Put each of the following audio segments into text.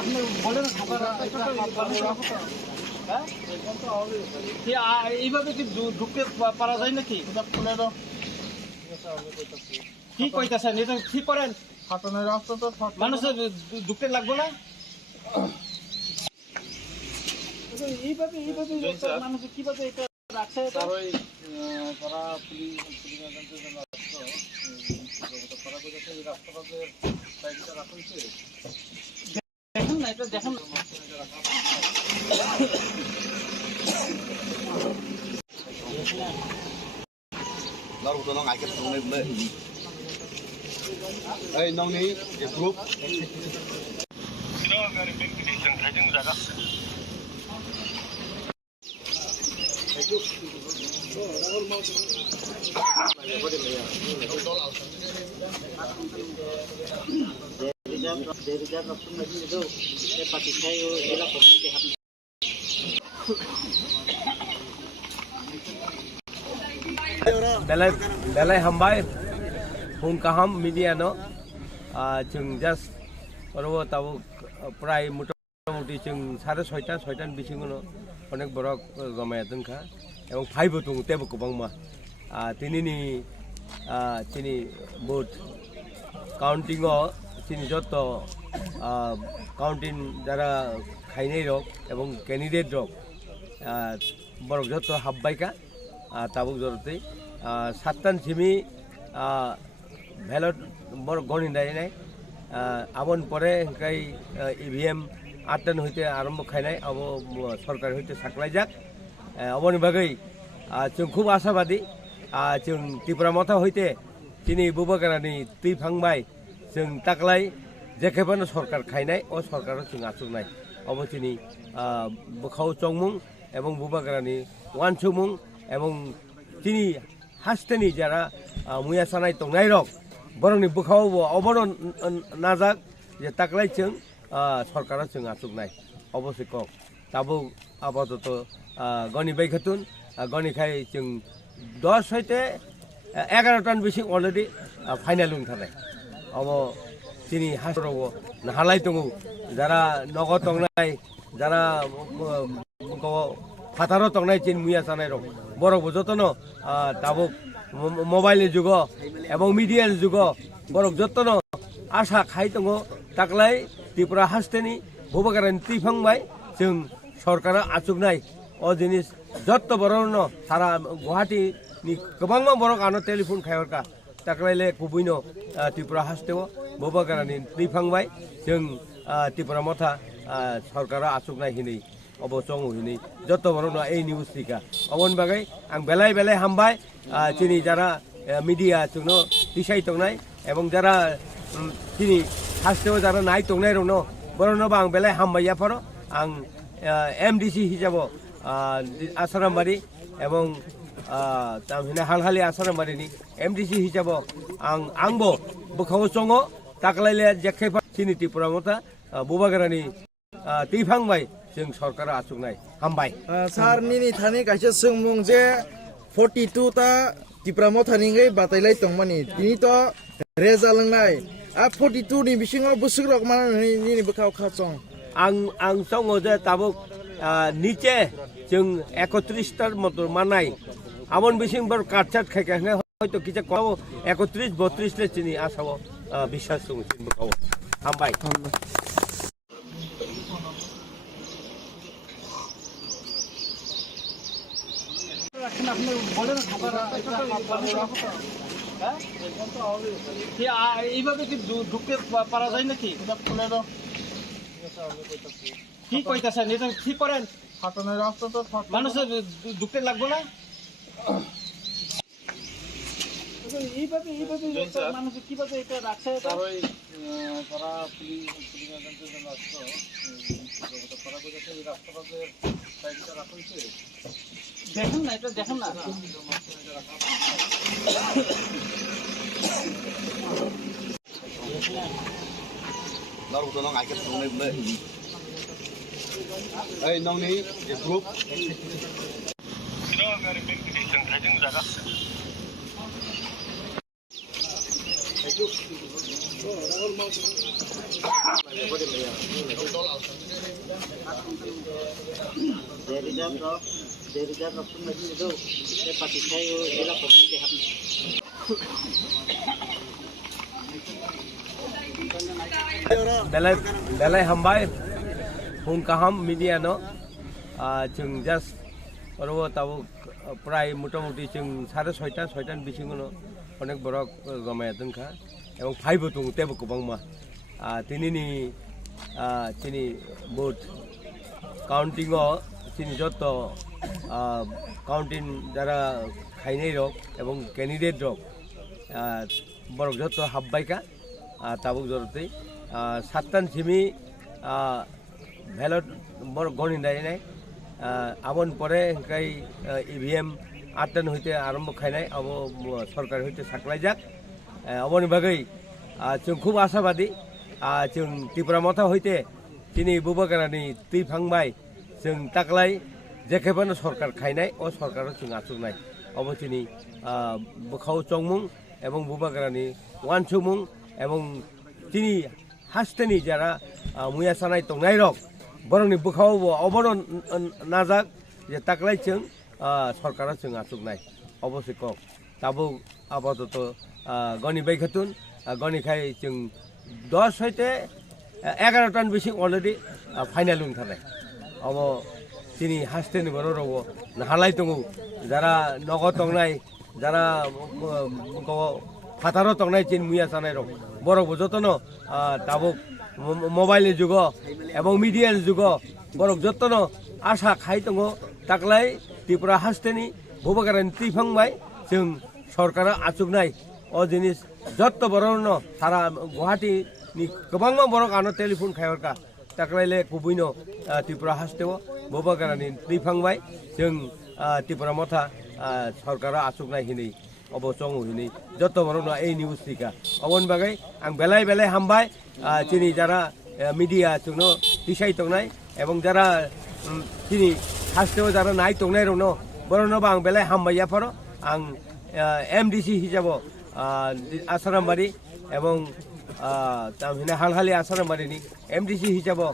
আপনি বলেন এইভাবে কি ঢুকতে পারা যায় নাকি? কি কইতাছেন এটা ঠিক করেন। ফাটনের রাস্তা তো মানুষের ঢুকতে লাগবে না। এইভাবে মানুষ কিভাবে এটা রাখছে? দেখুন না এটা দেখুন। Lalu tu nong akhir tu ni boleh. Nong ni je group. Sino agak lebih kecil jeng jeng jaga. Belai hambai hung kaham media no jeng jas oro tahu prai muti jeng 6:30 bisingono onek borok gamayaten kha ebong phaibo tung tebo kobangma tinini chini vote counting o chini joto counting jara khainai rok ebong candidate rok borok joto habbaika tabuk jorotei 7 simi ballot bor goni dai abon pore kai EVM 8 হইতে আরম্ভ খাইনাই আবো সরকার হইতে সাকলাই যাক অবনি বাগৈ जों খুব আশাবাদী जों ত্রিপুরা মথা হইতে তিনি বুবাগারানি তুই ফাংবাই जों তাকলাই যেখানে সরকার খাইনাই ও সরকার जों আচুকনাই অবচিনি বখাও চংমুং এবং বুবাগারানি ওয়ানসুমুং এবং তিনি হাসতেনি যারা মুয়া সানাই তংনাই রক বরংনি বখাও অবন নাজাক যে তাকলাই जों সরকারা जों আচুকনাই অবশ্যই কক তাবো আপাতত গনি বাইখাতুন গনিখাই जों 10 হইতে 11 টন বেশি অলরেডি ফাইনাল উনথানাই अब তিনি হাসরব নাহালাই দङ যারা নগদ তংনাই যারা ফাতারও তংনাই চিন মুয়া সানাই রক বরক যতন তাবো মোবাইলের যুগ এবং মিডিয়ার যুগ বরক যতন আশা খাই দङ তাকলাই ত্রিপুরা হাসতেনি বুবাগারানি ত্রিফांबाय जों सरकारा आचुकनाय अ जिनिस जत्त बरन सारा गुवाहाटी नि गोबां बरक आनो टेलिफोन खायरका ताकलायले कुबुइनो त्रिपुरा हास्तेव बुबागारानि त्रिफांबाय जों त्रिपुरा मथा सरकारा आचुकनाय हिनै अबो चंगु हिनै जत्त बरन ए निउज थिका अबन बागै आं बेलाय बेलाय हामबाय चिनि जारा मिडिया जोंनो दिसाय तंनाय एवं जारा चिनि हास्तेव जारा नाय तंनाय रनो बरनबा आं बेलाय हामबाय याफारो आं MDC हिसाब आसारामबारि एवं तामहिना हालहालि आसारामबारिनि MDC हिसाब आंबो बखाव चंगो ताकलायले जेखायफा चिनि त्रिपुरा मथा बुबागारानि दैफांबाय जों सरकारा आचुकनाय हामबाय सार निनि थानि काइसे सोंमुं जे 42 ता त्रिपुरा मथानि गै बातायलाय तंमानि तिनि तो रेजा लंनाय 42 नि बिसिङाव बुसुग्रक माने निनि बखाव खाचं आं चंगो जे ताबो नीचे जों 31 टार मत मानाय आमन बिसिं बर काटचाट खायखाने हयतो किछा कम 31 32 ले चिनि आसाव বিশ্বাস दङ चिनि बखाव हामबाय আপনি বলেন এইভাবে কি ঢুকতে পারা যায় নাকি? কি কইতাছেন এটা ঠিক করেন। ফাটনের রাস্তা তো মানুষের ঢুকতে লাগবে না। এইভাবে মানুষ কিভাবে এটা রাখছে? দেখুন না এটা দেখুন না। Lalu tu nong akhir tu ni boleh. Nong ni je group. Sino agak lebih kecil jeng jeng jaga. belai hambai hung kaham media no chung just oro tabu প্রায় মোটামুটি जों 6:30 বিসিङावनो अनेक बरक गमाया दोनखा এবং फाइबो दं तेबो गोबांमा तिनिनि तिनि बुथ काउन्टिंआव तिनि जत काउन्टिं যারা খাইनाय रक এবং ক্যান্ডিডেট रक बरक जत हाबबायका ताबुक जरतै 7টাनसिमि भ्यालट बरक गनिनाय आबन परे कई इवीएम 8টান হইতে आरम्भ खायनाय अब सरकार हইতে साक्लायजाक अबनि बागै जों खूब आशाबादी जों त्रिपुरा मथा हইते दिनै बुबागारानि थैफांबाय जों ताक्लाय जेखेबानो सरकार खायनाय अ सरकार जों आसुगनाय अब दिनै बुखाव चंमुं एवं बुबागारानि वानसुमुं एवं दिनै हास्टेनि जारा मुया सानाय तंनाय रक बरंनि बुखाव अबनो नाजाक जे ताक्लाय जों सरकारा जों आसुगनाय अबश्य कक ताबो आपातत गनिबाय खातुन गनिखाय जों 10 हইতে 11টান बेसिं अलरेडि फाइनाल उनथानाय अब दिनै हास्टेनि बरराव नाहालाय दङ যারা नगद तंनाय যারা फातारो तंनाय चिन मुया सानाय रक बरक जतन ताबो मोबाइल जुग एवं मीडियार जुग बरक जतन आशा खाय दङ ताक्लाय त्रिपुरा हास्टेनि बुबागारानि थैफांबाय जों सरकारा आसुगनाय अ जिनिस जत बरनो सारा गुवाहाटीनि गोबां बरक आनो टेलिफोन खायरका ताक्लायले गुबैनो त्रिपुरा हास्टेव बुबागारानि थैफांबाय जों त्रिपुरा मथा सरकारा आसुगनाय हिनै अब चंगु हिनै जत बरनो ए निउज थिका अबन बागै आं बेलाय बेलाय हामबाय दिनै যারা मिडिया जोंनो दिसाय तंनाय एवं যারা दिनै हास्टेव যারা नाय तंनाय रनो बरनो आं बेलाय हामबाय याफारो आं एमडीसी हिसाबाव आसारामबारि एवं तामहिना हालहालि आसारामबारिनि एमडीसी हिसाबाव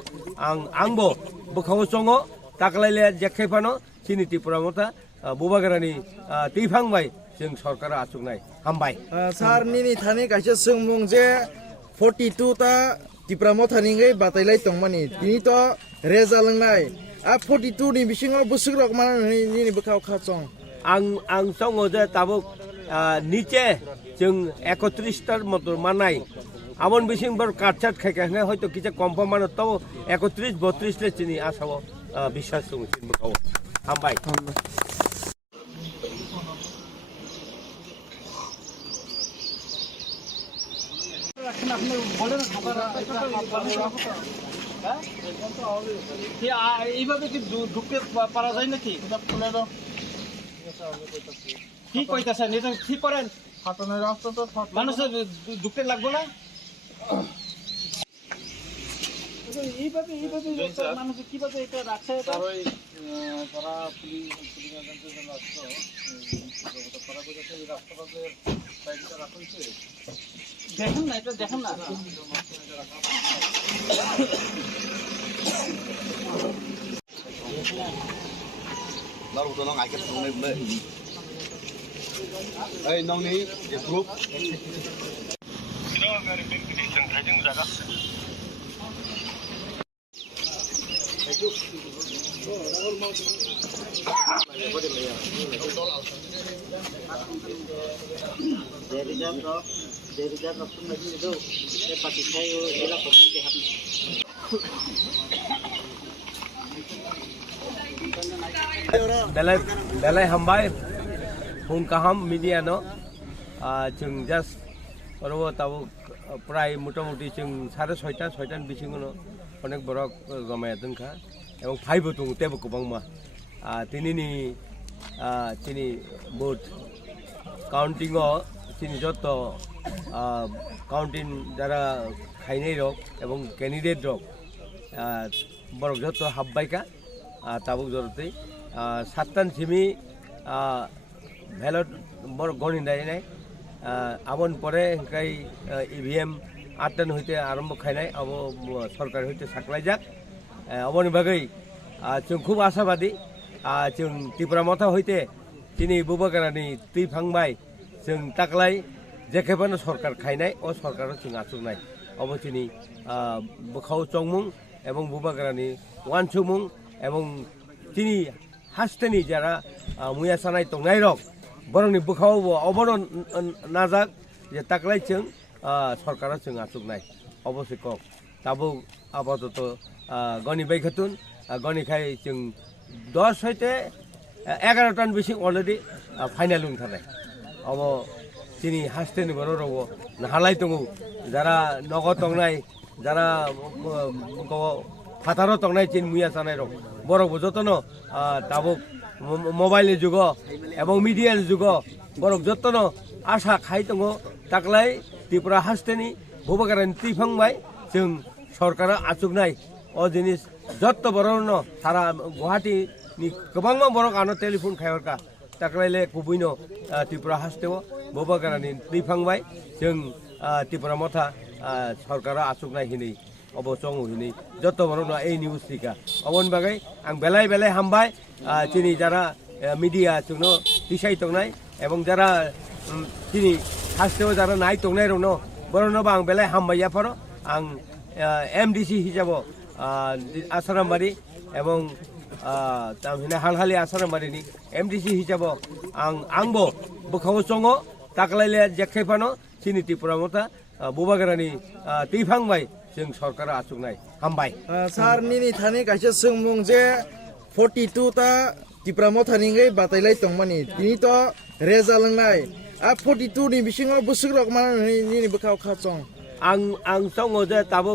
आंबो बुखाव चंगो ताक्लायले जेखेफानो दिनै त्रिपुरा मथा बुबागारानि थैफांबाय जों सरकारा आसुगनाय हामबाय सार निनि थानि काइसे सोंमुं जे 42टा त्रिपुरा मथानि बातायलाय तंमानि तिनि तो रेजा लोंनाय 42 नि बिसिङाव बुसुक रक माने निनि बुखाव खाचं आं चंगो जे ताबुक নিচে जों 31টার মতো মানাই আমন বিসিং बर কাটছাট খাইখানে হয়তো কিছু কনফার্ম মানে তো 31 32 লে চিনি আসাও বিশ্বাস দङ চিনবো हामबाय আপনি বলেন এইভাবে কি ঢুকতে পারা যায় নাকি কি কইতাছেন এটা ঠিক করেন ফাটনের রাস্তা তো মানুষের ঢুকতে লাগবে না এইভাবে মানুষ কিভাবে এটা রাখছে তারা পুলিশ এজেন্টের জন্য আসতো করা করেছে এই রাস্তাটাতে সাইডটা রাখছে দেখেন না এটা দেখেন না Lalu tolong agak tolong beli. Nong ni je group. Sino ngari position tajung jaga. Dari jam pun lagi itu. Saya pakai saya ialah pemain habis. बेलाय हामबाय हुं काहाम मीडिया नो जों जास्ट oro tabu प्राय मोटामुटी जों 6:30 बिसिङावनो अनेक बरक गमाया दोनखा এবং फाइबो दं तेबो गोबांमा तिनिनि तिनि बुथ काउन्टिंआव तिनि जत काउन्टिं যারা खायनाय रक এবং ক্যান্ডিডেট रक बरक जत हाबबायका ताबुक जरतै 7টাनसिमि भ्यालट बर गनिनाय आबन परे कई इवीएम 8 হইতে আরম্ভ খাইনাय अब सरकार হইতে সাকলাইজাক অবনি বাগै जों খুব आशाबादी जों त्रिपुरा मथा হইতে दिनै बुबागारानि थैफांबाय जों ताकलाय जेखेबानो सरकार खायनाय अ सरकाराव जों आसुगनाय अबथिनि बखाव चंमुं एवं बुबागारानि वानसुमुं एवं तिनि हास्तेनि जारा मुया सानाय तंनाय रक बरंनि बखाव अबनो नाजाक जे ताकलाय जों सरकाराव जों आसुगनाय अबसे क ताबो आपातत गनि बैखातुन गनिखाय जों 10 হইতে 11 टन बेसिं अलरेडि फाइनाल उनथारनाय अब दिनै हास्टेनि बर' राव नाहालाय दङ जारा नग तंनाय जारा फाथार तंनाय चिन मुया जानाय रक बर'बो जतन दाबो मोबाइलनि जुग एवं मिडियानि जुग बरक जतन आशा खाय दङ ताकलाय त्रिपुरा हास्टेनि बुबागारानि थैफांबाय जों सरकारा आचुगनाय अ जिनिस जत्त बर'नो सारा गुवाहाटी नि गोबां बरक आनो टेलिफोन खायरका ताकलायले कुबुइनो त्रिपुरा हास्टेव बुबागारानि थैफांबाय जों त्रिपुरा मथा सरकारा आचुगनाय हिनै अब चंगु हिनै जत्त बर'नो ए निउज थिका अबन बागै आं बेलाय बेलाय हामबाय चिनि जारा मीडिया जोंनो दिसाय तंनाय एवं जारा चिनि हास्टेव जारा नाय तंनाय रनो बर'नो आं बेलाय हामबाय याफारो आं एमडीसी हिसाब आसारामबारि एवं तामहिना हालहालि आसारामबारिनि एमडीसी हिसाब आंबो बखाव चंगो ताकलायले जेखेफानो चिनि त्रिपुरा मथा बुबागारानि थैफांबाय जों सरकारा आचुगनाय हामबाय सार निनि थानि काइसे सोंमुं जे 42 ता त्रिपुरा मथानिङै बातायलाय तंमानि तिनि तो रेजा लोंनाय 42 नि बिसिङाव बुसुक रक माने निनि बखाव खाचं आं चंगो जे ताबो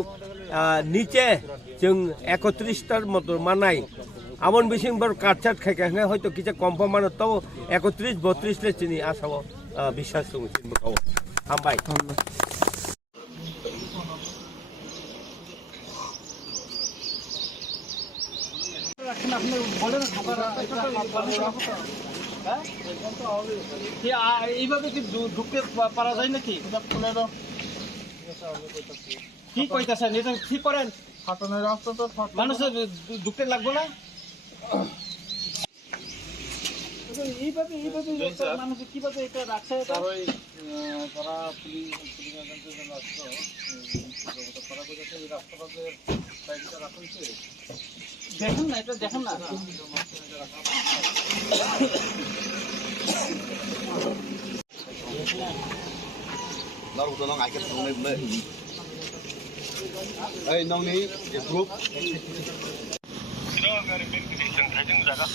नीचे जों 31 टार मत मानाय आमन बिसिं बर काटचाट खायखाने हयतो किसे कन्फार्म मानो तो 31 32 ले चिनि आसाव বিশ্বাস दङ चिन बखाव हामबाय আপনি বলেন এইভাবে কি ঢুকতে পারা যায় নাকি কি কইতাছেন এটা ঠিক করেন মানুষের ঢুকতে লাগবে না এইভাবে মানুষ কিভাবে এটা রাখছে তারা পুলিশ দেখেন না এটা দেখেন না Hey, nongni group. Sirogari beneficiation thajung jaga.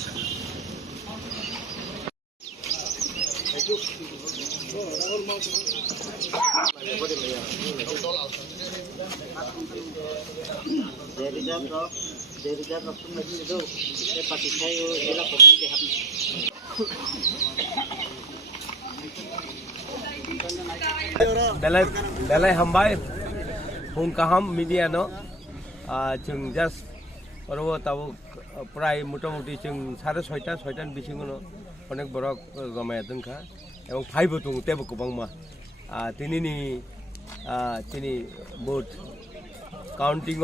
Belai hambai hung kaham media no जों जास्ट बरबो ताबो प्राय मोटामुटी जों 6:30 बिसिङावनो अनेक बरक गमाया दोनखा एवं फाइबो दङ तेबो गोबांमा तिनिनि तिनि भोट काउंटिंग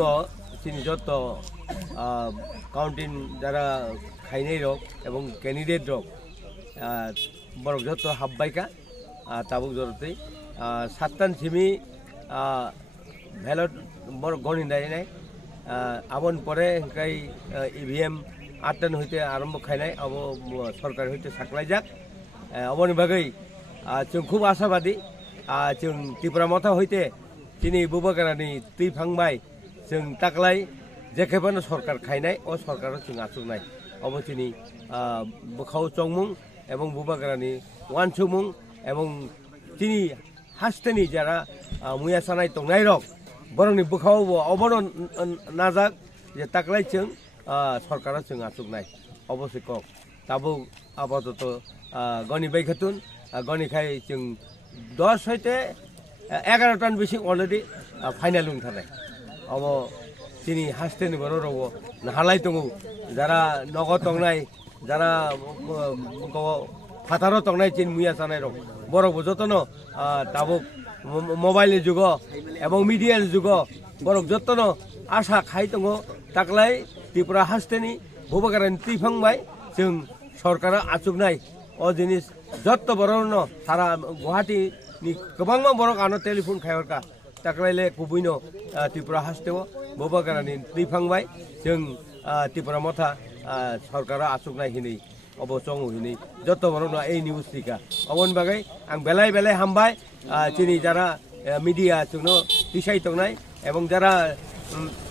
तिनि जत काउंटिंग जारा खाइनाय रक एवं कैंडिडेट रक बरक जत हाबबायका ताबुक जरते 7 सिमी भ्यालट बरक गनिनाय आबन परे ओंखाय ईवीएम 8 হইতে आरम्भ खायनाय अब सरकार হইতে साकलायजाक अबनि बागै जों खूब आशाबादी जों त्रिपुरा मथा हইতে दिनै बुबागारानि थैफांबाय जों ताकलाय जेखेबानो सरकार खायनाय अ सरकाराव जों आचुगनाय अबथिनि बखाव चंमुं एवं बुबागारानि वानसुमुं एवं तिनि हास्तेनि जारा मुया सानाय तंनाय रक बरंनि बखाव अबनो नाजाक जे ताकलाय जों सरकाराव जों आचुगनाय अबसे क ताबो आपातत गनि बैखातुन गनिखाय जों 10 হইতে 11 टन बेसिं अलरेडि फाइनाल उनथारनाय अब दिनै हास्टेनि बर' राव नाहालाय दङ जारा नग तंनाय जारा फाथार तंनाय चिन मुया जानाय रक बर'बो जतन दाबो মোবাইলের যুগ এবং মিডিয়ার যুগ বরং যত্ন आसा खाई दङ दाख्लै त्रिपुरा हास्टेनि भुबगारानि थैफांबाय जों सरकारा आचुकनाय अ जिनिस जत्त बरनो सारा गुवाहाटीनि गोबां बर'आनो टेलिफन खायरका दाख्लैले गुबैनो त्रिपुरा हास्टेआव भुबगारानि थैफांबाय जों त्रिपुरा मथा सरकारा आचुकनाय हिनै अबसं हिनै जत्त बरनो ए निउस थिका अबन बागै आं बेलाय बेलाय हामबाय दिनै जारा मिडिया जोंनो दिसाय दंनाय एबं जारा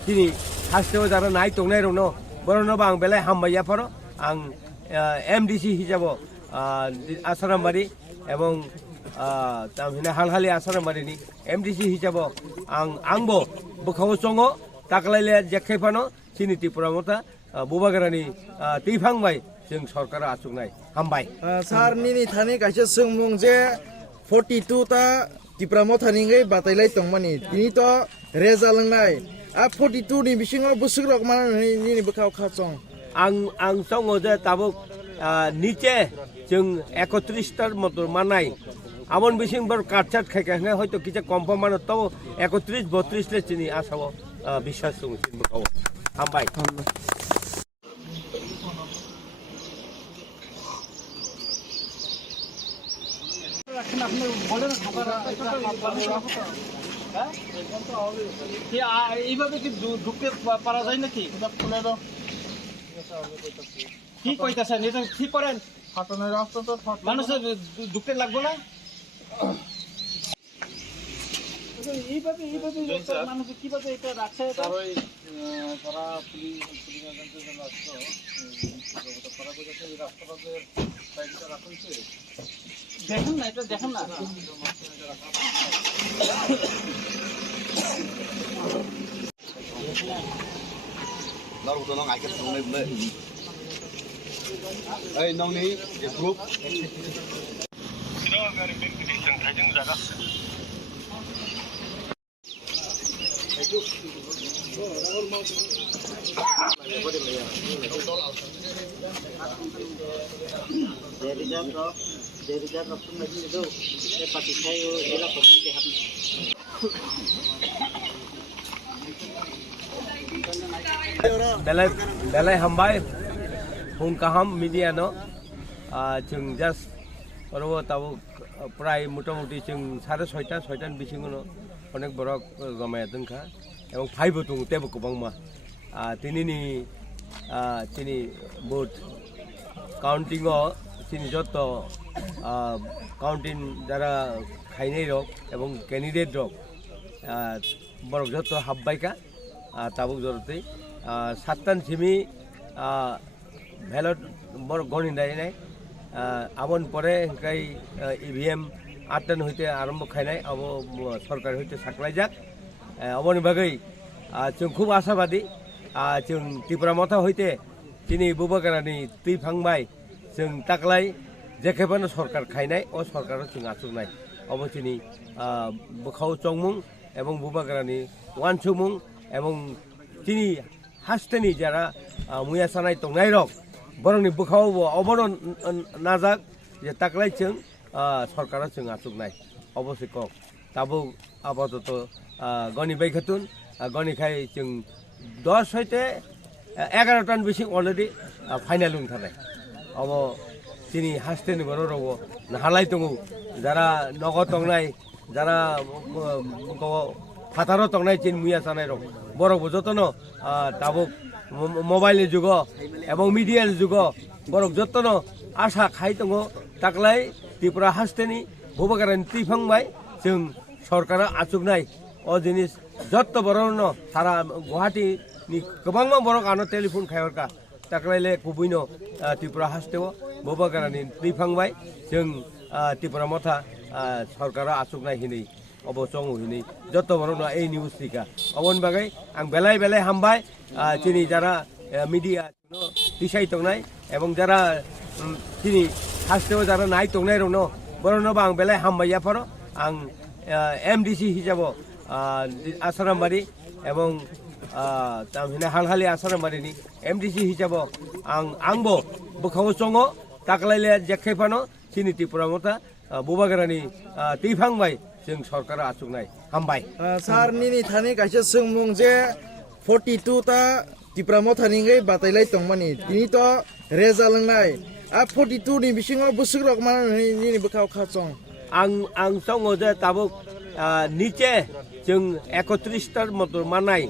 दिनै हास्टेआव जारा नाय दंनाय रनो बरनोबा आं बेलाय हामबाय याफारो आं एमडिसि हिसाबाव आसारामबारि एबं तामहिना हालहालि आसारामबारिनि एमडिसि हिसाबाव आंबो बोखाव सङो दाख्लैले जेखायफानो दिनै त्रिपुरा मथा भुबगारानि थैफांबाय जों सरकारा आचुकनाय हामबाय सार निनि थानि काइसे सोंमुं जे 42 ता त्रिपुरा मथानि बातायलाय दंमानि तिनि तो रेजालांनाय 42 नि बिसिङाव बोसोरक माने निनि बोखाव खाचं आं सङो जे ताबुक निचे जों 31 तार मत मानाय आमन बिसिं बर काटचाट खायखाय हयतो किसे कन्फार्म मानो तो 31 32 ले चिनि आसाव বিশ্বাস दं बोखाव हामबाय এইভাবে কি ঢুকতে পারা যায় নাকি কি কইতাছেন এটা ঠিক করেন ফাটানোর রাস্তা তো মানুষের ঢুকতে লাগবে না এইভাবে মানুষ কিভাবে এটা রাখছে তারা পুলিশ আসতো রাস্তাটাতে সাইডটা রাখা হয়েছে দেখেন না এটা দেখেন না Hey, nong ni group. Sino ngari benediction thajung jaga. Belai hambai hung kaham media no जों जास्ट बरबो ताबो प्राय मोटामुटी जों 6:30 बिसिङावनो अनेक बरक गमाया दोनखा এবং फाइबो दं तेबो गोबांमा तिनिनि भोट काउंटिंगआव तिनि जत काउंटिं जारा खायनाय रक एवं कैंडिडेट रक बरक जत हाबबायका ताबो जरते 7 सिमी भ्यालट बर गणिनाय आबन परे काई ईवीएम 8 हইতে आरम्भ खायनाय अब सरकार हইতে साकलायजाक अबनि बागै जों खूब आशाबादी जों त्रिपुरा मथा हইতে दिनै भुबगारानि थैफांबाय जों ताकलाय जेखेबानो सरकार खायनाय अ सरकार जों आचुकनाय अबथिनि बोखाव चंमुं एवं भुबगारानि वानसुमुं एवं दिनै हास्टेनि जारा मुया सानाय तंनाय रक बरंनि बोखाव अबनो नाजाक जे ताकलाय जों सरकारा जों आचुकनाय अबश्य कक ताबो आपातत गणिबाय खातुन गणिखाय जों 10 हইতে 11 टन बिसिं अलरेडि फाइनाल उनथानाय अब दिनै हास्टेनि बर रग नाहालाय दङ जारा नगद तंनाय जारा फातार तंनाय चिन मुया सानाय रग बरक जतन ताबो मोबाइलेर जुग एवं मिडियार जुग बरक जतन आशा खाई दङ दाख्लै त्रिपुरा हास्टेनि भुबगारानि थैफांबाय जों सरकारा आचुकनाय अ जिनिस जत्त बरनो सारा गुवाहाटीनि गोबां बर'आनो टेलिफन खायरका दाख्लैले गुबैनो त्रिपुरा हास्टेआव भुबगारानि थैफांबाय जों त्रिपुरा मथा सरकारा आचुकनाय हिनै अबसं हिनै जत्त बरनो ए निउस थिका अबन बागै आं बेलाय बेलाय हामबाय दिनै जारा मिडिया दिसाय दंनाय एवं जारा दिनै हास्टेआव जारा नाय दंनाय रनो बरनोबा आं बेलाय हामबाय याफारो आं एमडिसि हिसाबाव आसारामबारि एवं तामहिना हालहालि आसारामबारिनि एमडिसि हिसाबाव आंबो बोखाव सङो दाख्लैले जेखायफानो दिनै त्रिपुरा मथा भुबगारानि थैफांबाय जों सरकारा आसुक नाय हामबाय सार निनि थानि काइसे सोंमुं जे 42 ता तिप्रा मथानिङै बातायलाय तंमानि तिनि तो रेजालांनाय 42 नि बिसिङाव बुसुक रक माने निनि बखाव खाचं आं सङो जे ताबुक निचे जों 31 टार मतो मानाय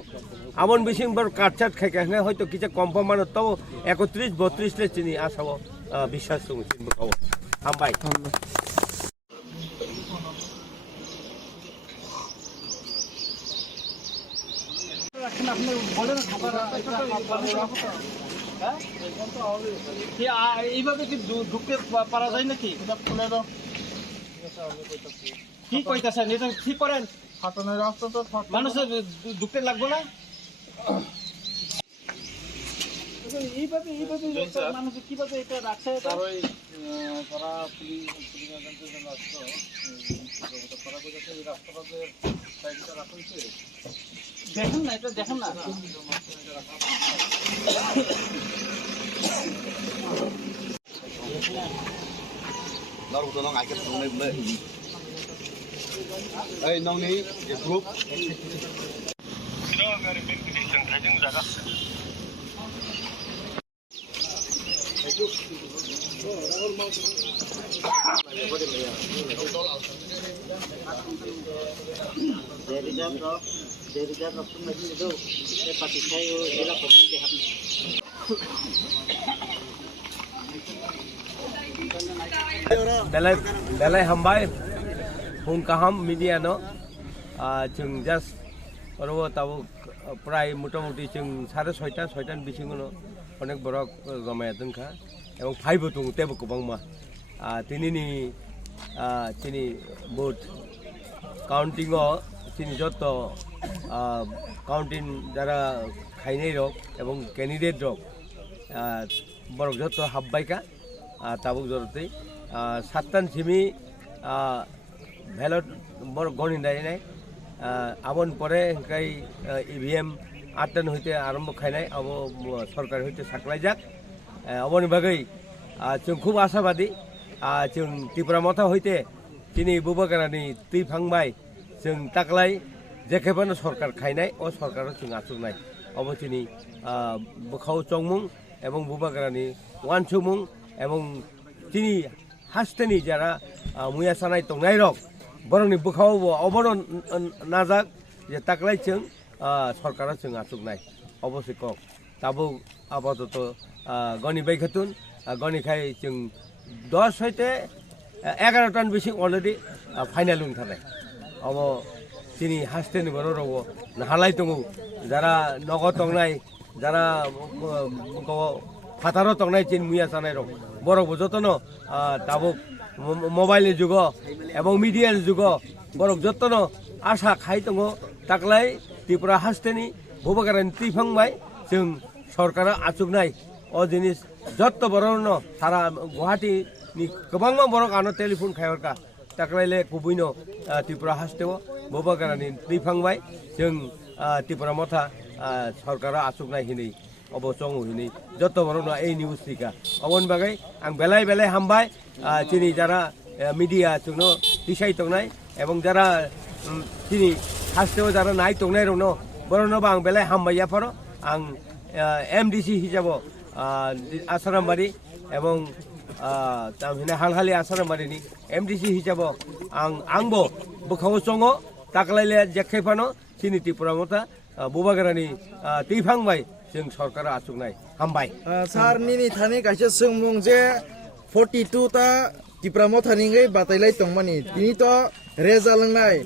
आमन बिसिं बर काटचाट खायखाय हयतो किसे कम्पा मानो तो 31 32 ले चिनि आसाव বিশ্বাস दङ चिन बखाव हामबाय আপনি বলেন এইভাবে কি ঢুকতে পারা যায় নাকি খুলে দাও কি কইতাছেন এটা ঠিক করেন ফাটনের রাস্তা তো মানুষের ঢুকতে লাগবে না এইভাবে মানুষের কিভাবে এটা রাখছে তারা পুলিশ এজেন্টের জন্য আসতো করা করেছে এই রাস্তাটাতে সাইডটা রাখা হয়েছে দেখেন না এটা দেখেন না Lalu tolong agak tolong boleh. Nong ni group. Sudah dari position tajam jaga. Dari jam waktu lagi itu, saya pakai saya ela komente habis. Belai hambai hung kaham media no जों जास्ट बरबो ताबो प्राय मोटामुटी जों 6:30 बिसिङाव अनेक बरक गमाया दोनखा এবং फाइबो दङ तेबो गोबांमा तिनि booth counting तिनि जत counting যারা খাইनाय रक এবং कैंडिडेट रक बरक जत हाबबायका ताबुक जरते 7 सिमी भ्यालट बर गणिनाय आमन परे काई ईवीएम 8 हইতে आरम्भ खायनाय अब सरकार हইতে साकलायजाक अबनि बागै जों खूब आशाबादी जों त्रिपुरा मथा हইতে दिनै बुबागारानि थैफांबाय जों ताकलाय जेखेबानो सरकार खायनाय अ सरकाराव जों आसुनाय अबथिनि बखाव चंमुं एवं बुबागारानि वानसुमुं एवं तिनि हास्तेनि जारा मुया सानाय तंनाय रक बरंनि बखाव अबनो नाजाक जे ताकलाय जों सरकाराव जों आसुनाय अबश्य क ताबो आपातत गनि बायखातुन गनि खाय जों 10 हইতে 11 टन बिसिं अलरेडी फाइनाल उनथानाय अब तिनि हास्तेनि बर रव नाहालाय दङ जारा नग तंनाय जारा फातारो तंनाय चिन मुया सानाय रक बरक जतन ताबो मोबाइल जुग एवं मीडिया जुग बरक जतन आशा खाय दङ ताकलाय त्रिपुरा हास्तेनि बुबागारानि थैफांबाय जों सरकारा आचुकनाय अ जिनिस जत्त बरन सारा गुवाहाटीनि गोबांमा बरक आनो टेलिफोन खायरका ताकलायले कुबैनो त्रिपुरा हास्तेव बुबागारानि थैफांबाय जों त्रिपुरा मथा सरकारा आचुकनाय हिनै अबचंग हिनै जत्त बरन ए निउज थिका अबन बागै आं बेलाय बेलाय हामबाय चिनि जारा मीडिया जोंनो दिसाय तंनाय एवं जारा चिनि हास्तेव जारा नाय तंनाय रनो बरनबा आं बेलाय हामबाय याफारो आं एमडीसी हिसाब आसारामबारी एवं तामहिना हालहालि आसारामबारीनि एमडीसी हिसाब आंबो बखाव चंगो ताकलायले जेखेफानो चिनि त्रिपुरा मथा बुबागारानि थैफांबाय जों सरकारा आचुकनाय हामबाय सार निनि थानि काइसे सोंमुं जे 42 ता तिप्रा मथानिङै बातायलाय तंमानि तिनि तो रेजालांनाय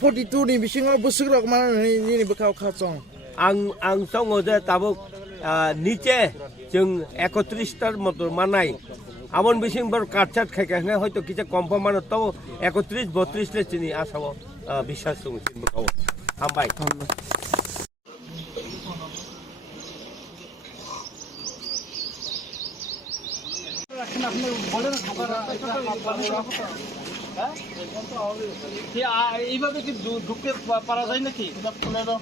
42 नि बिसिङाव बुसुक रक माने निनि बखाव खाचं आं सङो जे ताबुक निचे जों 31 टार मतो मानाय आमन बिसिं बर काटचाट खायखाय हयतो किसे कम्पा मानो तो 31 32 ले चिनि आसाव বিশ্বাস दङ चिन बखाव हामबाय আপনি বলেন এইভাবে কি ঢুকতে পারা যায় নাকি খুলে দাও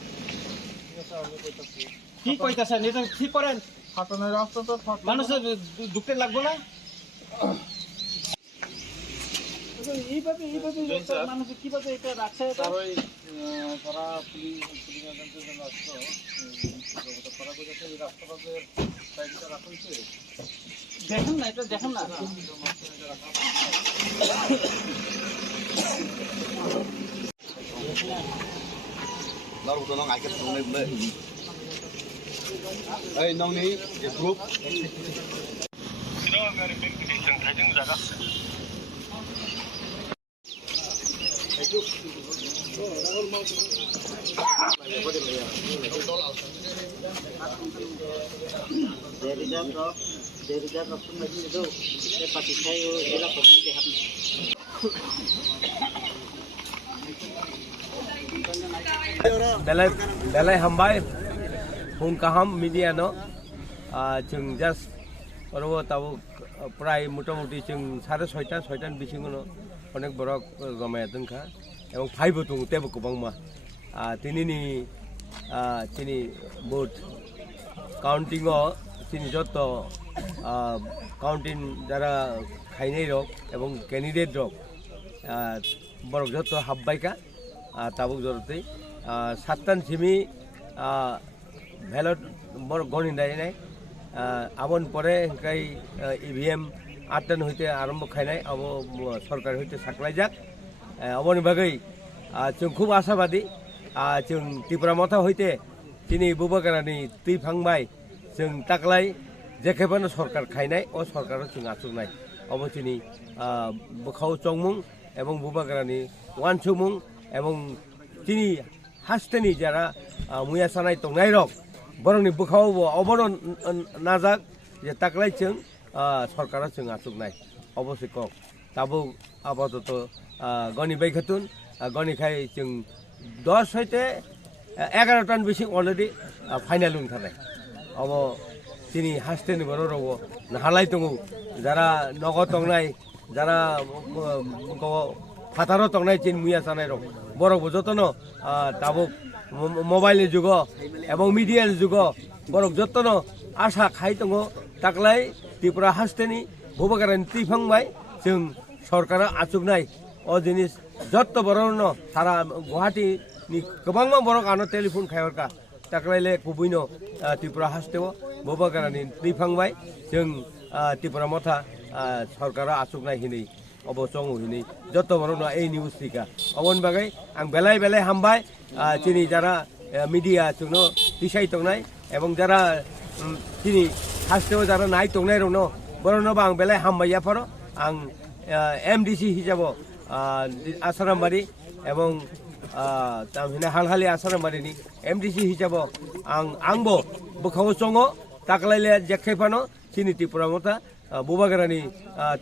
কি কইতাছেন এটা ঠিক করেন ফাটনের রাস্তা তো মানুষের ঢুকতে লাগবে না এইভাবে মানুষ কিভাবে এটা রাখছে তারাই তারা পুলিশ এজেন্টের জন্য আসতো করা গেছে এই রাস্তাটাতে সাইডটা রাখা হয়েছে দেখেন না এটা দেখেন না Lalu tolong agak tolong boleh. Nong ni group. Sino dari bensin tajung jaga. Dari jam pun lagi itu saya pasti saya elak pasti habis. Belai hambai hung kaham media no chung just oro tabu prai motamuti chung 6:30 bisingo no onek borok gomaya dungkha ebong phaibo tung tebo kobangma tinini tini vote counting o tini joto counting jara khainai rok ebong candidate rok borok joto habbaika tabuk jorotei 7tan simi ballot bor goni dai abon pore kai EVM 8tan hoite arambho khainai abo sarkar hoite saklai jak aboni bagai chung khub ashabadi chung Tripura motha hoite tini bubagarani tui phangbai chung taklai jekhebano sarkar khainai o sarkaro chung achuknai abo tini bukhau chongmung ebong bubagarani wansumung ebong tini hasteni jara muya sanai tongnai rok boroni bukhao bo obono najak je taklai chung sarkara chung achuknai obosoi kok tabo apaতত goni bai khatun goni khai chung 10 hoite 11 tan beshi already final unthanai abo tini hasteni bororo halai tongu jara nogo tongnai jara fataro tongnai chin muya sanai rok borok bojotono tabuk mobile jugo এবং মিডিয়ার jugo borok jotono asha khai tongo taklai Tripura hasteni bubagarani tifangbai जों सरकारा आचुकनाय ओ जिनिस जत्त बरनो सारा गुवाहाटी नि गोबांमा बरक आनो telephone खायरका ताक्लाइले कुबुइनो Tripura हास्तेव बुबागारानि दैफांबाय जों Tripura मथा सरकारा आचुकनाय हिनै अबचंग हिनै जत्त बरनो ए निउज थिका अबन बागै आं बेलाय बेलाय हामबाय तिनि जारा मिडिया जोंनो दिसाय तंनाय एबं जारा तिनि हास्तेव जारा नाय तंनाय रनो बरनो बां बेलाय हामबाय याफारो आं MDC हिसाबो आसारामबारि एवं तामहिना हालहालि आसारामबारिनि MDC हिसाबो आंबो बोखाव चंगो ताक्लाइले जेखायफानो सिनि Tripura मथा बुबागारानि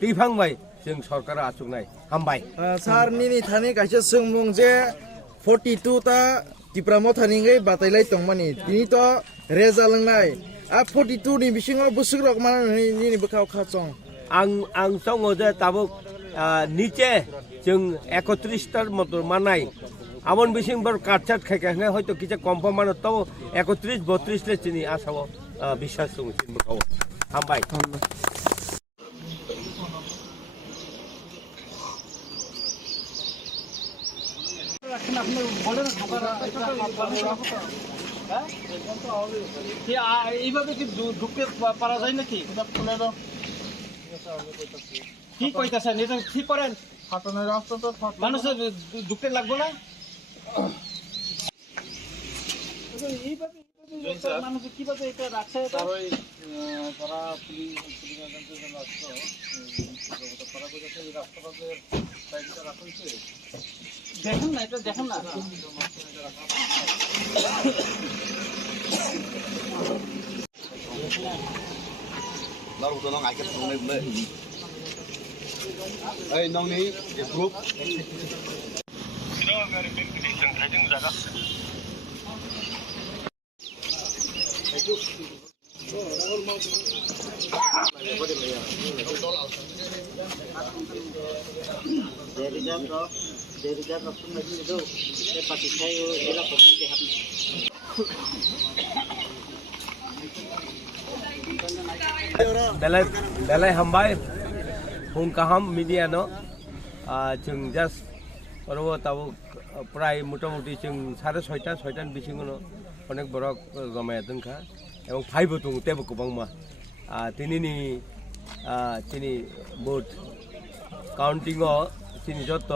दैफांबाय जों सरकारा आचुकनाय हामबाय सार निनि थानि काइसे सोंमुं जे 42 ता Tripura मथानि गै बातायलाय तंमानि तिनि तो रेजालंनाय 42 नि बिसिङाव बुसुग्रक माने निनि बोखाव खाचं आं संगो जे ताबुक नीचे जों 31 तार मत मानाय आमन बिसिं बर काटचाट खायखाने हयतो किछा कन्फार्म मानो तो 31 32 ले चिनि आसाव বিশ্বাস दं सिनबो हामबाय রাখেন আপনি বলেন এইভাবে কি ঢুকতে পারা যায় নাকি কি কইতাছেন এটা ঠিক করেন ফাটানোর রাস্তা তো মানুষের ঢুকতে লাগবে না এইভাবে মানুষ কিভাবে এটা রাখছে তারাই তারা পুলিশ এজেন্টের জন্য আসতো করা গেছে এই রাস্তাটাতে সাইডটা রাখা হয়েছে দেখেন না এটা দেখেন না Lalu tolong agak tolong boleh. Nong ni group. Sino dari bensin tajung jaga. Dari jam pun lagi itu saya pasti saya elak pasti habis. belai hambai hung kaham media no जों जास्ट बरबो ताबो प्राय मोटामुटी जों 6:30 बिसिङावनो अनेक बरक गमाया दोनखा এবং फाइबो दं तेबो गोबांमा तिनिनि तिनि vote काउंटिंआव तिनि जत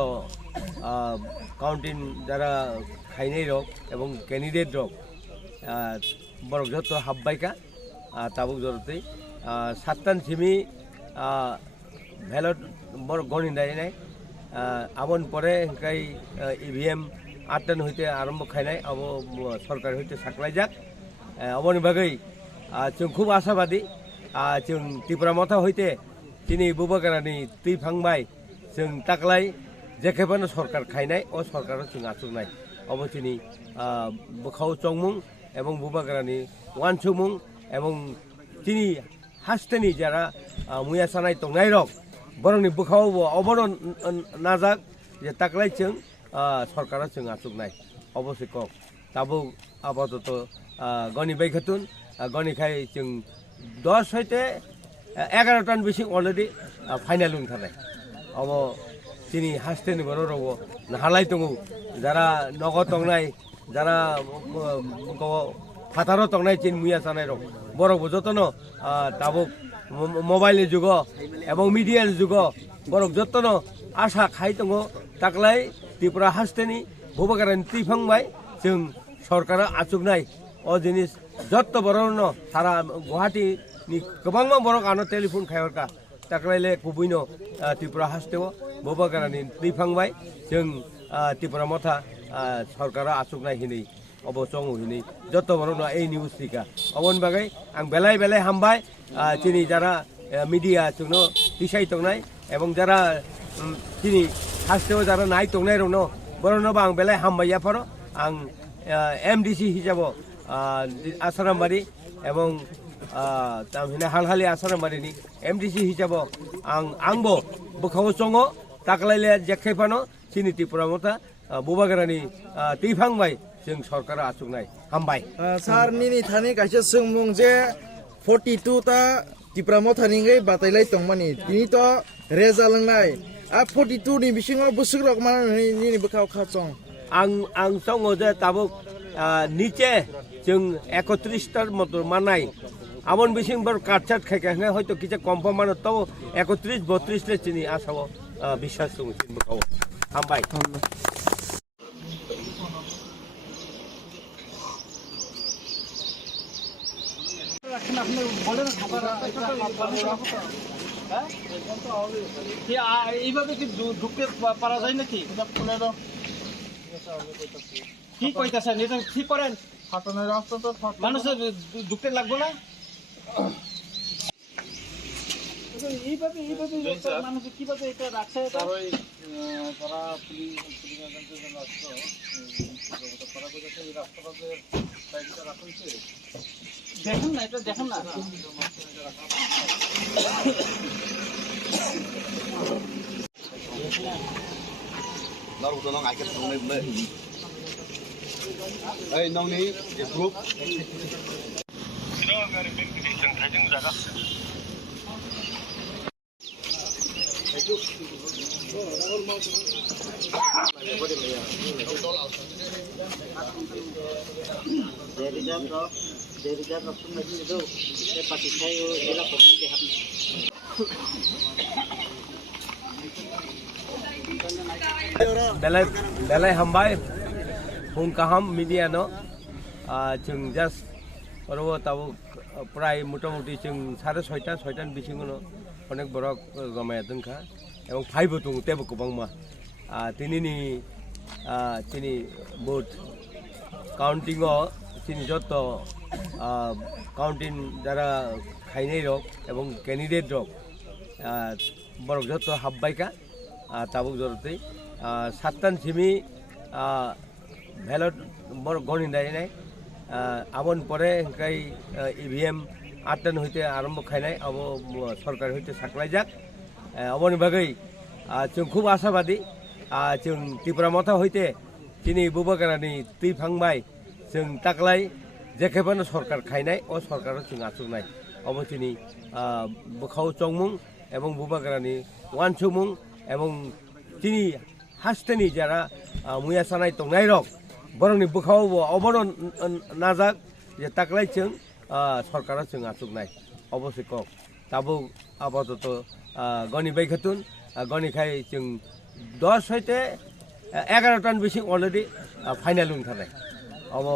counting যারা খাইनाय रक এবং कैंडिडेट रक बरक जत हाबबायका ताबुक जरते 7 सिमी भ्यालट बरक गणिनाय आबन परे काई ईवीएम 8 হইতে आरम्भ खाइनाय अब सरकार হইতে साक्लायजाक अबनि बागै जों खूब आशाबादी जों त्रिपुरा मथा हইতে दिनै बुबागारानि थैफांबाय जों ताक्लाय जेखेबानो सरकार खाइनाय अ सरकार जों आसुनाय अबथिनि बखाव चंमुं एवं बुबागारानि वानसुमुं एवं तिनि हास्तेनि जारा मुया सानाय तंनाय रक बरंनि बखाव अबन नाजाक जे ताक्लाय जों सरकार जों आसुनाय अबश्य कक ताबो आपातत गनि बैखातुन गनि खाय जों 10 হইতে 11 टन बेसि अलरेडी फाइनाल उनखानाय अब तिनि हास्तेनि बर रगो नाहालाय दङ जारा नगद तंनाय जारा फातार तंनाय चिन मुया सानाय रग बरक जतन ताबो मोबाइल जुग एवं मीडिया जुग बरक जतन आशा खाय दङ ताक्लाय त्रिपुरा हास्तेनि बुबागारानि थैफांबाय जों सरकारा आचुकनाय अ जिनिस जत बरनो सारा गुवाहाटी नि गोबां बरक आनो टेलिफोन खायरका ताक्लायले गुबैनो त्रिपुरा हास्तेव बुबागारानि थैफांबाय जों त्रिपुरा मथा सरकारा आचुकनाय हिनै अब चंगु हिनै जत बरनो ए निउज थिका अबन बागै आं बेलाय बेलाय हामबाय तिनि जारा मीडिया जोंनो दिसाय तंनाय एवं जारा तिनि हास्तेव जारा नाय तंनाय रनो बरनो आं बेलाय हामबाय याफारो आं एमडीसी हिसाबाव आसारामबारि एवं तामहिना हालहालि आसारामबारिनि एमडीसी हिसाबाव आंबो बखाव चंगो ताक्लायले जेखेफानो चिनि त्रिपुरा मथा बुबागारानि थैफांबाय जों सरकारा आचुकनाय हामबाय सार निनि थानि काइसे सोंमुं जे 42 ता त्रिपुरा मथानि बातायलाय तंमानि तिनि तो रेजालंनाय 42 नि बिसिङाव बुसुक रक माने निनि बखाव खाचं आं चंगो जे ताबो नीचे जों 31 टार मतो मानाय आबन बिसिं बर काटचाट खायखाय हयतो किछा कन्फार्म मानो तो 31 32 ले चिनि आसाव বিশ্বাস दं चिन बखाव हामबाय আপনি বলেন এইভাবে কি ঢুকতে পারা যায় নাকি কি কইতাছেন এটা ঠিক করেন ফাটনের রাস্তা তো মানুষের ঢুকতে লাগবে না এইভাবে মানুষ কিভাবে এটা রাখছে তারা পুলিশ এজেন্টের জন্য আসতো এই রাস্তাটাতে সাইডটা রাখা হয়েছে দেখেন না এটা দেখেন না Lalu tolong agak tolong boleh. Nong ni group. Sino dari position tajung jaga. Dari jam langsung lagi itu. Saya pakai saya elak pakai HP. बेलाय हामबाय फुं काहाम मीडिया न जों जास्ट बरबो ताबो प्राय मोटामुटी जों 6:30 बिसिङावनो अनेक बरक गमाया दोनखा এবং फाइबो दं तेबो गोबांमा तिनि भोट काउंटिंआव तिनि जत काउंटिंग जारा खाइनाय रक এবং कैंडिडेट रक बरक जत हाबबायका ताबुक जरते 7 सिमी भ्यालट बरक गणिनाय आबन परे काई ईवीएम 8 হইতে आरम्भ खाइनाय अब सरकार হইতে साक्लायजाक अबनि बागै जों खूब आशाबादी जों त्रिपुरा मथा हইতে दिनै बुबागारानि थैफांबाय जों ताक्लाय जेखेबानो सरकार खाइनाय अ सरकार जों आचुनाय अबथिनि बखाव चंमुं एवं बुबागारानि वानसुमुं एवं তিনি हास्टेनि যারা मुया सानाय तंनाय रक बरंनि बुखाव अबन नाजाक जे ताकलाय जों सरकारा जों आचुकनाय अबश्य क ताबो आपातत गनि बैखातुन गनि खाय जों 10 হইতে 11 टन बेसिं अलरेडि फाइनाल उनथानाय अब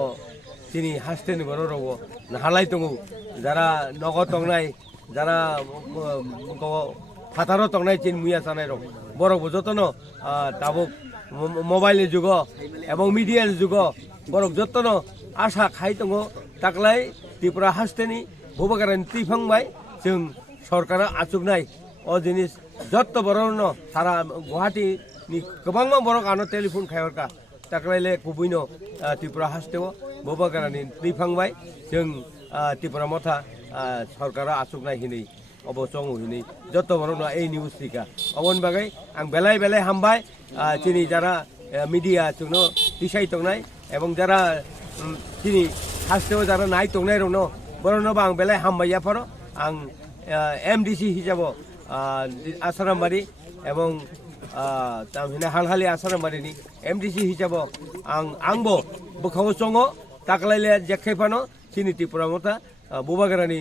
তিনি हास्टेनि बर रग नाहालाय दङ যারা नगद तंनाय যারা फातारो तंनाय चिन मुया सानाय रक बरक जतन ताबो मोबाइल जुग एवं मीडिया जुग बरक जतन आशा खाई दङ ताकलाय त्रिपुरा हास्टेनि भुबगारानि थैफांबाय जों सरकारा आचुकनाय अ जिनिस जत्त बरन सारा गुवाहाटीनि गोबां बरकानो टेलिफन खायरका ताकलायले कुबैनो त्रिपुरा हास्टेव भुबगारानि थैफांबाय जों त्रिपुरा मथा सरकारा आचुकनाय हिनै अबचंग हिनै जत्त बरन ए निउज टिका अबन बागै आं बेलाय बेलाय हामबाय चिनि जारा मीडिया जोंनो दिसाय तंनाय एवं जारा चिनि हास्टेव जारा नाय तंनाय रनो बरनबा आं बेलाय हामबाय याफारो आं एमडीसी हिसाब आसारामबारि एवं तामहिना हालहालि आसारामबारिनि एमडीसी हिसाब आंबो बुखाव चंगो ताकलायले जेखायफानो चिनि त्रिपुरा मथा बुबागारानि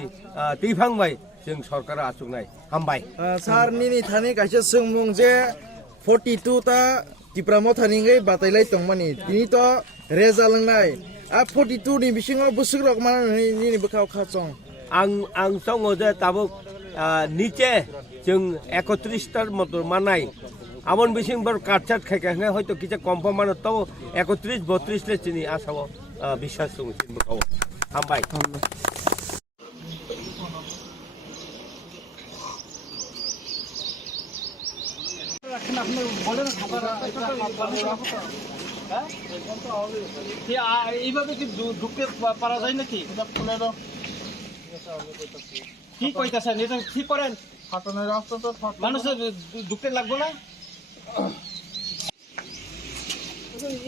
थैफांबाय जों सरकारा आचुकनाय हामबाय सार निनि थानि काइसे सोंमुं जे 42 ता त्रिपुरा मथानिङै बातायलाय तंमानि तिनि तो रेजा लंनाय 42 नि बिसिङाव बुसुक रक माने निनि बखाव खाचं आं संगो जे ताबो निचे जों 31 टार मत मानाय आमन बिसिं बर काटचाट खायखाने हयतो किसे कन्फार्म मानो तो 31 32 ले चिनि आसाव বিশ্বাস दङ चिन बखाव हामबाय আপনি বলেন এইভাবে কি ঢুকতে পারা যায় নাকি কি কইতাছেন এটা ঠিক করেন মানুষের ঢুকতে লাগবে না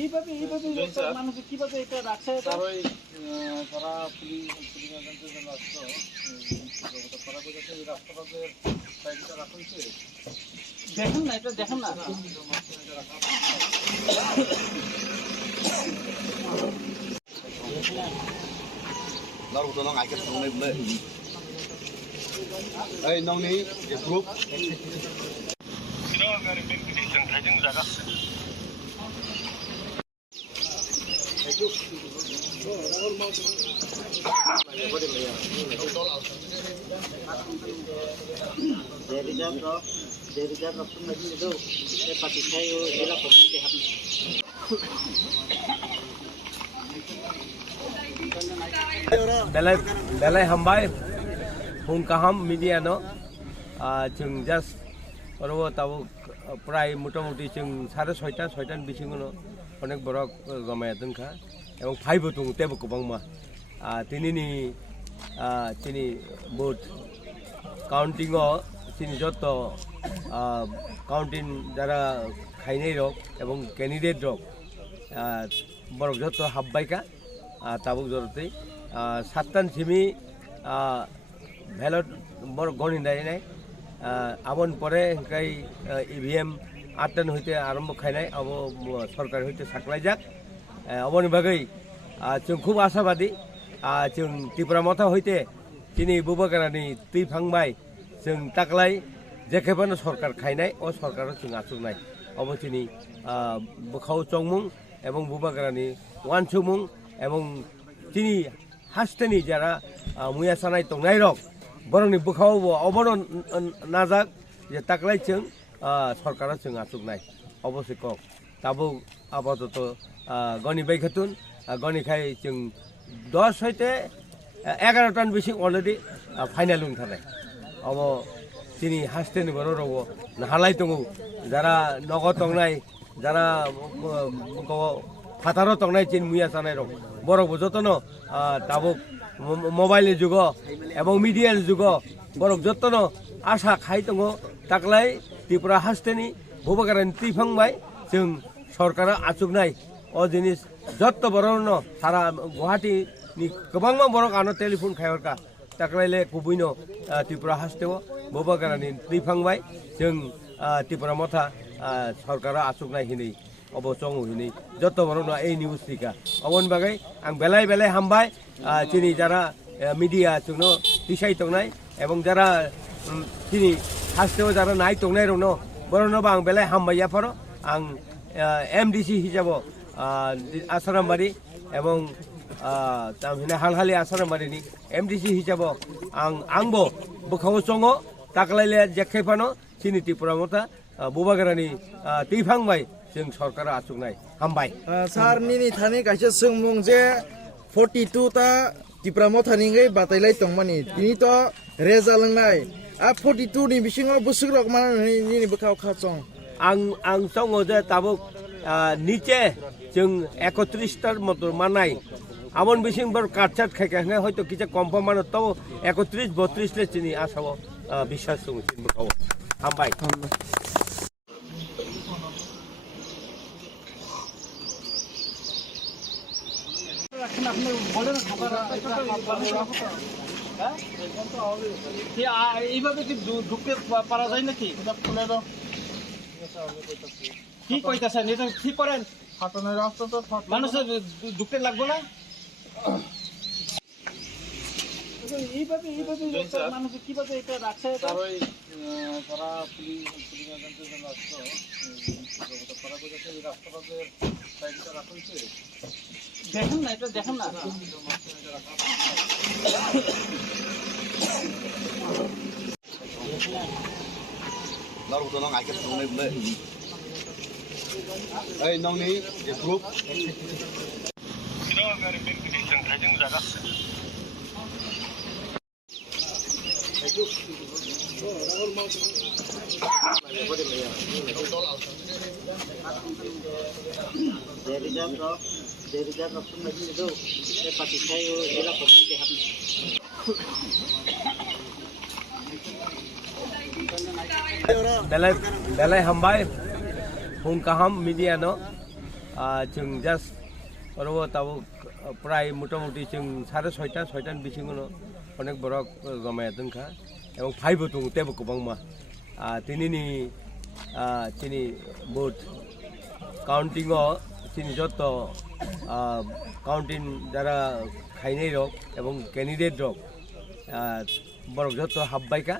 এইভাবে মানুষ কিভাবে এটা রাখছে তারা পুলিশ আসতো রাস্তাঘাটের সাইডটা রাখা হয়েছে দেখেন না এটা দেখেন না 나로부터 넌 알겠어 너네 불래 에이 너네 그룹 지나가는 뱅크시션 대증자가 बेलाय हामबाय फुं काहाम मीडिया न जों जास्ट अरबो ताबो प्राय मोटामुटी जों 6:30 बिसिङावनो अनेक बरक गमाया दोनखा एवं फाइबो दङ तेबो गोबांमा तिनिनि चिनि भोट काउंटिंग चिनि जत काउंटिंग जारा खाइनाय रक एवं कैंडिडेट रक बरक जत हाबबायका ताबुक जरते 7 सिमी भ्यालट बरक गणिनाय आबन परे ओंखाय ईवीएम 8 टन हইতে आरम्भ खाइनाय अब सरकार हইতে साक्लायजाक अबनि बागै जों खूब आशाबादी जों त्रिपुरा मथा हইতে दिनै बुबागारानि थैफांबाय जों ताकलाय जेखेबानो सरकार खाइनाय अ सरकारा जों आचुकनाय अबथिनि बुखाव चंमुं एवं बुबागारानि वानसुमुं एवं दिनै हास्टेनि जारा मुया सानाय तंनाय रक बरंनि बुखाव अबन नाजाक जे ताकलाय जों सरकारा जों आचुकनाय अबश्य क ताबो आपातत गनि बैखातुन गनि खाय जों 10 হইতে 11 टन बेसिं अलरेडि फाइनाल उनथानाय अब তিনি हास्टेनि बर रग नाहालाय दङ যারা नगद तंनाय যারা फातारो तंनाय चिन मुया सानाय रक बरक जतन ताबो मोबाइल जुग एवं मीडिया जुग बरक जतन आशा खाई दङ ताकलाय त्रिपुरा हास्टेनि भुबगारानि थैफांबाय जों सरकारा आचुकनाय अ जिनिस जत्त बरन सारा गुवाहाटीनि गोबां बरकानो टेलिफन खायरका ताकलायले कुबैनो त्रिपुरा हास्टेव भुबगारानि थैफांबाय जों त्रिपुरा मथा सरकारा आसुकनाय हिनै अबचंग हिनै जत बरनो ए निउज थिका अबन बागै आं बेलाय बेलाय हामबाय चिनि जारा मीडिया चुनो दिसाय तंनाय एवं जारा चिनि हास्तेव जारा नाय तंनाय रनो बरनो बां बेलाय हामबाय याफारो आं एमडीसी हिसाबो आसारामबारि एवं तामहिना हालहालि आसारामबारिनि एमडीसी हिसाबो आंबो बोखाव चंगो ताकलायले जेखायफानो चिनि त्रिपुरा मथा बुबागारानि दैफांबाय जों सरकारा आसुकनाय हामबाय सार निनि थानि काइसे सोंमुं जे 42 ता त्रिपुरा मथानिङै बातायलाय तंमानि तिनि तो रेजालांनाय 42 नि बिसिङाव बुसुग्रक माने निनि बोखाव खाचं आं संगो जे ताबुक निचे जों 31 तार मत मानाय आमन बिसिं बर काटचाट खायखाय हयतो किसे कन्फार्म मानो तो 31 32 ले चिनि आसाव বিশ্বাস दं चिनि बोखाव हामबाय এইভাবে কি ঢুকতে পারা যায় নাকি কি কইতাছেন এটা ঠিক করেন ফাটানোর রাস্তা তো মানুষের ঢুকতে লাগবে না এইভাবে মানুষ কিভাবে এটা রাখছে তারা পুলিশ এজেন্টের জন্য আসতো করা গেছে এই রাস্তাটাতে সাইডটা রাখা হয়েছে দেখেন না এটা দেখেন না 나로부터 넌 알겠어 오늘 뭐 에이 너니 이제 그룹 지나가는 벤트리션 가정자가 belai hambai hung kaham media no chung just oro tabu prai motamuti chung 6:30 bisingono onek borok gamaya tungkha ebong phaibo tung tebo kobangma tinini chini vote counting o chini joto counting jara khainai rok ebong candidate rok borok joto habbaika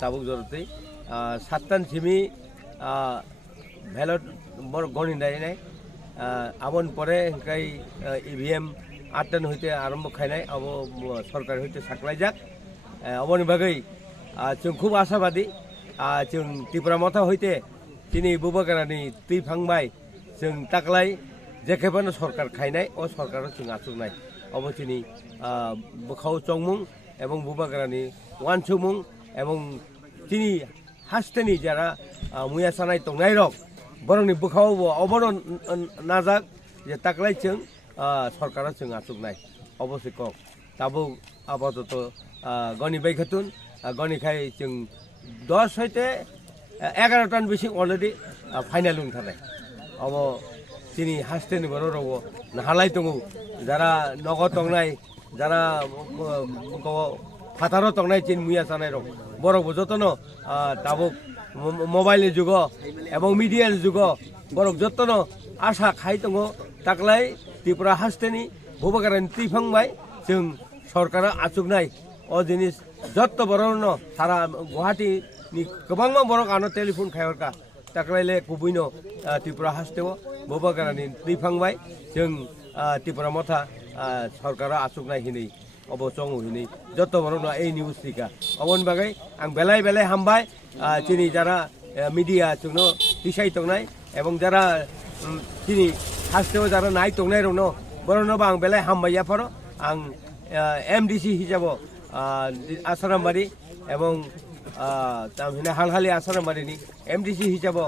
tabuk jorotei 7 Simi ভ্যালট বড় গণি দেয় নাই আমন পরে কাই EVM 8 হইতে আরম্ভ খাইনাই আব সরকার হইতে সাকলাই যাক অবনি বাগৈ जों খুব আশাবাদী जों त्रिपुरा मथा হইতে তিনি বুবাগারানি दै फांबाय जों ताकलाय जेखेबानो सरकार खाइनाय ओ सरकार जों आसुकनाय अबथिनि बोखाव चंमुं एवं बुबागारानि वानसुमुं एवं তিনি हास्तेनि जारा मुया सानाय तंनाय रक बरंनि बोखाव अबनो नाजाक जे ताकलाय जों सरकारा जों आसुकनाय अबश्य क ताबो आपातत गनि बैखातुन गनिखाय जों 10 হইতে 11 टन बिसिं अलरेडि फाइनाल उनथानाय अब তিনি हास्तेनि बर रगो नाहालाय दङो जारा नग तंनाय जारा फातारो तंनाय चिन मुया सानाय रक बरक जतन ताबुक मोबाइल जुग एवं मीडिया जुग बरक जतन आशा खाई दङ ताकलाय त्रिपुरा हास्तेनि बुबागारानि दैफांबाय जों सरकारा आसुकनाय अ जिनिस जत बरनो सारा गुवाहाटीनि गोबां बरक आनो टेलिफोन खायरका ताकलायले गुबैनो त्रिपुरा हास्तेव बुबागारानि दैफांबाय जों त्रिपुरा मथा सरकारा आसुकनाय हिनै अबचंग हिनै जत बरनो ए निउज थिका अबन बागै आं बेलाय बेलाय हामबाय चिनि जारा मीडिया चुनो दिसाय तंनाय एवं जारा चिनि हास्तेव जारा नाय तंनाय रनो बरनो बां बेलाय हामबाय याफारो आं एमडीसी हिसाबो आसारामबारि एवं तामहिना हालहालि आसारामबारिनि एमडीसी हिसाबो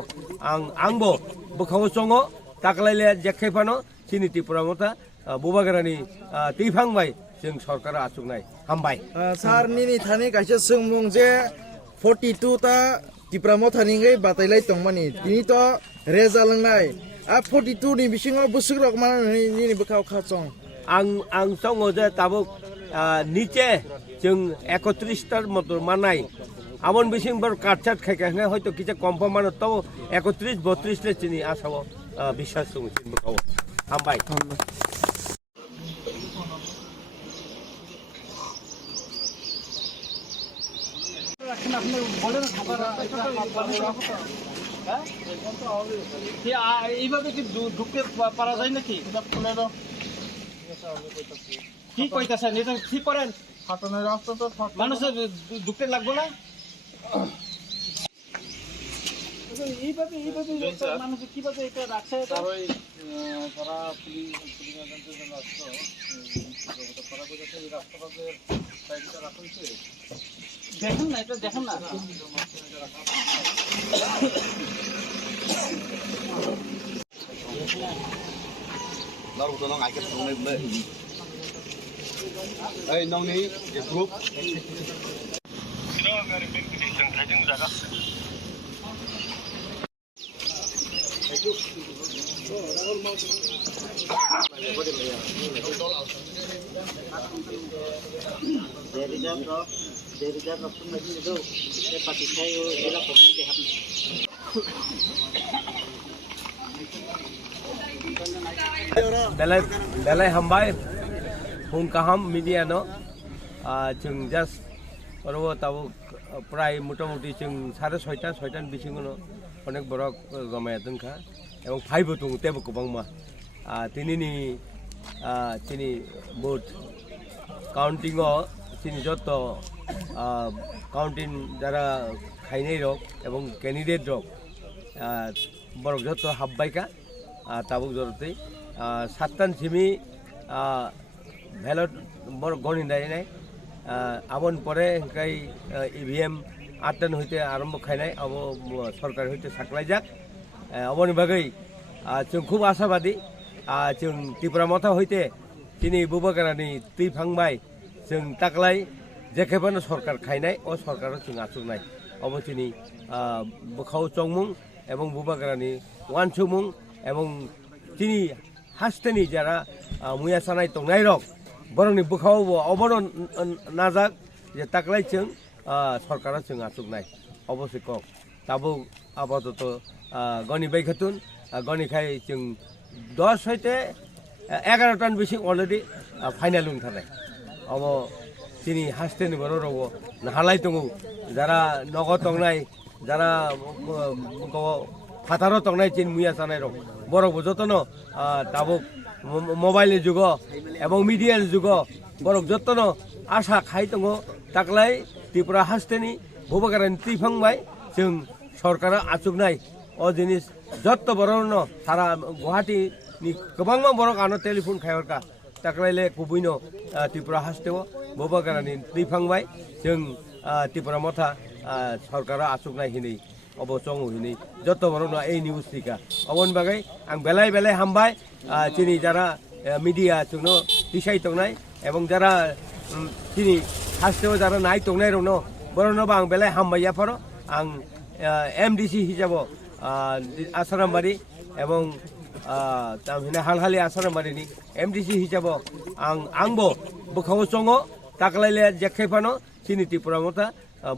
आंबो बोखाव चंगो ताकलायले जेखायफानो चिनि त्रिपुरा मथा बुबागारानि दैफांबाय जों सरकारा आसुकनाय हामबाय सार निनि थानि काइसे सोंमुं जे 42 ता त्रिपुरा मथानिङै बातायलाय तंमानि तिनि तो रेजालांनाय 42 नि बिसिङाव बुसुग्रक माने निनि बोखाव खाचं आं संगो जे ताबुक निचे जों 31 तार मत मानाय আমন বেশি বার কাটচাট খাই হয়তো কিছু কম প্রমাণ তাও 31-32 চিনি আসাও বিশ্বাস চিনব খাও হামবাই এইভাবে কি ঢুকতে পারা যায় নাকি? কি কইতাছেন এটা ঠিক করেন, মানুষের ঢুকতে লাগবো না। এইভাবে মানুষ কিভাবে এটা রাখছে? তারা পুলিং এজেন্টের জন্য আসতো করা করেছে এই রাস্তাটাদের সাইডটা রাখা হয়েছে। দেখেন না, এটা দেখেন না। Lalu tolong agak tolong boleh. Nong ni group. Sino ngari position tajeng jaga. Belai hambai hung kaham media no chung just oro tabu prai motamuti chung 6:30 bisingono onek borok gamaya tungkha ebong phaibo tung tebo kobangma tini vote counting o tini joto counting jara khainai rok ebong candidate rok borok joto habbaika tabuk jorotei 7টান সিমি ভ্যালট বড় গণি দেয় নাই আমন পরে কাই EVM 8টান হইতে আরম্ভ খাইনাই আব সরকার হইতে সাকলাই যাক অবনি বাগৈ जों খুব আশাবাদী जों ত্রিপুরা মথা হইতে তিনি বুবাগারানি তুই ফাংবাই जों তাকলাই যেখানে সরকার খাইনাই ও সরকারও जों আচুকনাই অবচিনি বখাও চংমুং এবং বুবাগারানি ওয়ানসুমুং এবং তিনি হাসতেনি যারা মুয়া সানাই তংনাই রক বরংনি বুখাও অবর নাজাক যে তাকলাই जों সরকারও जों আচুকনাই অবশ্যই কক তাবো আপাতত গণি বাইখাতুন গণি খাই जों 10 হইতে 11টান বেশি অলরেডি ফাইনাল উনথানাই অব তিনি হাসতেনি বড় রব নাহালাই দङ যারা নগদ তংনাই যারা ফাতারও তংনাই চিন মুয়া সানাই রক বড় যতন তাবুক মোবাইলের যুগ এবং মিডিয়ার যুগ বড় যতন আশা খাই দङ তাকলাই ত্রিপুরা হাসতেনি ভুবাগারানি ত্রিফাংবাই जों সরকারা আচুকনাই ও জিনিস যত বড় সারা গুয়াহাটিনি গোबांमा বড় আনো টেলিফোন খাইরকা তাকলাইলে কুবুইনো ত্রিপুরা হাসতেও ভুবাগারানি ত্রিফাংবাই जों ত্রিপুরা মথা সরকারা আচুকনাই হিনি অবচং হিনি যত বড় এই নিউজ টিকা অবন বাগাই আং বেলাই বেলাই হামবাই চিনি যারা মিডিয়া जोंनो দিশাই তংনাই এবং যারা চিনি হাসতেও যারা নাই তংনাই রন বড়নবা আং বেলাই হামবাই ইয়াফারো আং এমডিসি হিসাব আসারামবাড়ি এবং তামহিনা হালহালি আসারামবাড়িনি এমডিসি হিসাব আংবো বখাও চঙো তাকলাইলে जेखायफानो চিনি ত্রিপুরা মথা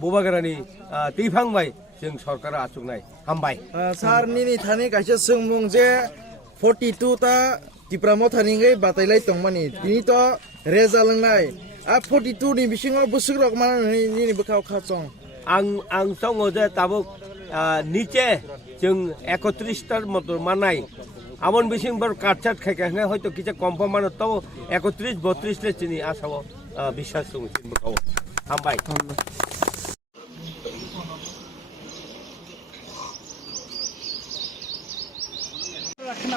বুবাগারানি ত্রিফাংবাই जों सरकारा आचुकनाय हामबाय सार निनि थानि काइसे सोंमुं जे 42 ता टिप्रा मथानिङै बातायलाय तंमानि तिनि तो रेजा लंनाय 42 नि बिसिङाव बुसुरक माने निनि बखाव खाचं आं चङो जे ताबुक निचे जों 31 टार मत मानाय আমন বিসিং বার কাটচাট খাইখানে হয়তো কিছু কম প্রমাণ তাও 31-32 চিনি আসাও বিশ্বাস চিনব খাও হামবাই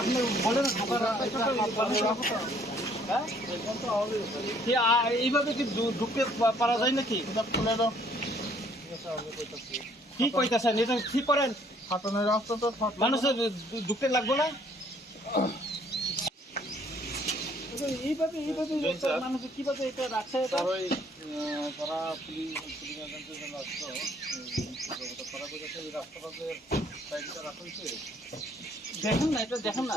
আপনি বলেন এইভাবে কি ঢুকতে পারা যায় নাকি? কি কইতাছেন এটা ঠিক করেন, মানুষের ঢুকতে লাগবো না। এইভাবে মানুষ কিভাবে এটা রাখছে? তারা পুলিং এজেন্টের জন্য আসতো করা করেছে এই রাস্তাটাদের সাইডটা রাখা হয়েছে। দেখেন না, এটা দেখেন না।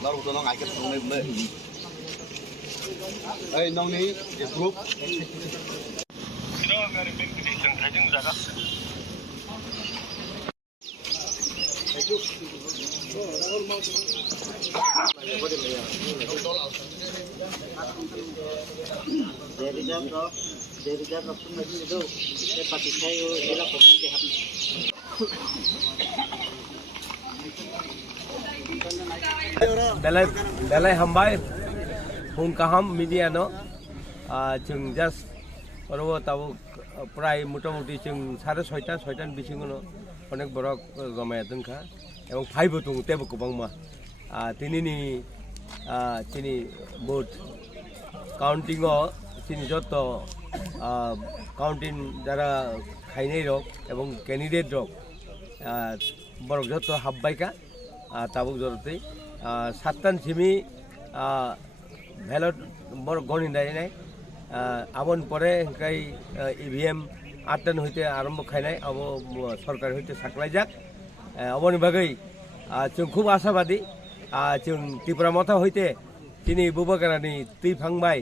Lalu tolong agak tolong boleh. Hey, Noni, the group. Belai hambai hung kaham media no chung just oro tabu prai motamuti chung 6:30 bisingono onek borok gomaya dongkha ebong phaibo tung tebo kobangma tinini chini vote counting o chini joto counting jara khainai rok ebong candidate rok borok joto habbaika tabuk jorotei 7 simi ballot borok goni dai abon pore kai EVM 8 হইতে আরম্ভ খাইনাই আবো সরকার হইতে সাকলাই যাক অবনি বাগৈ जों খুব আশাবাদী जों ত্রিপুরা মথা হইতে তিনি বুবাগারানি তুই ফাংবাই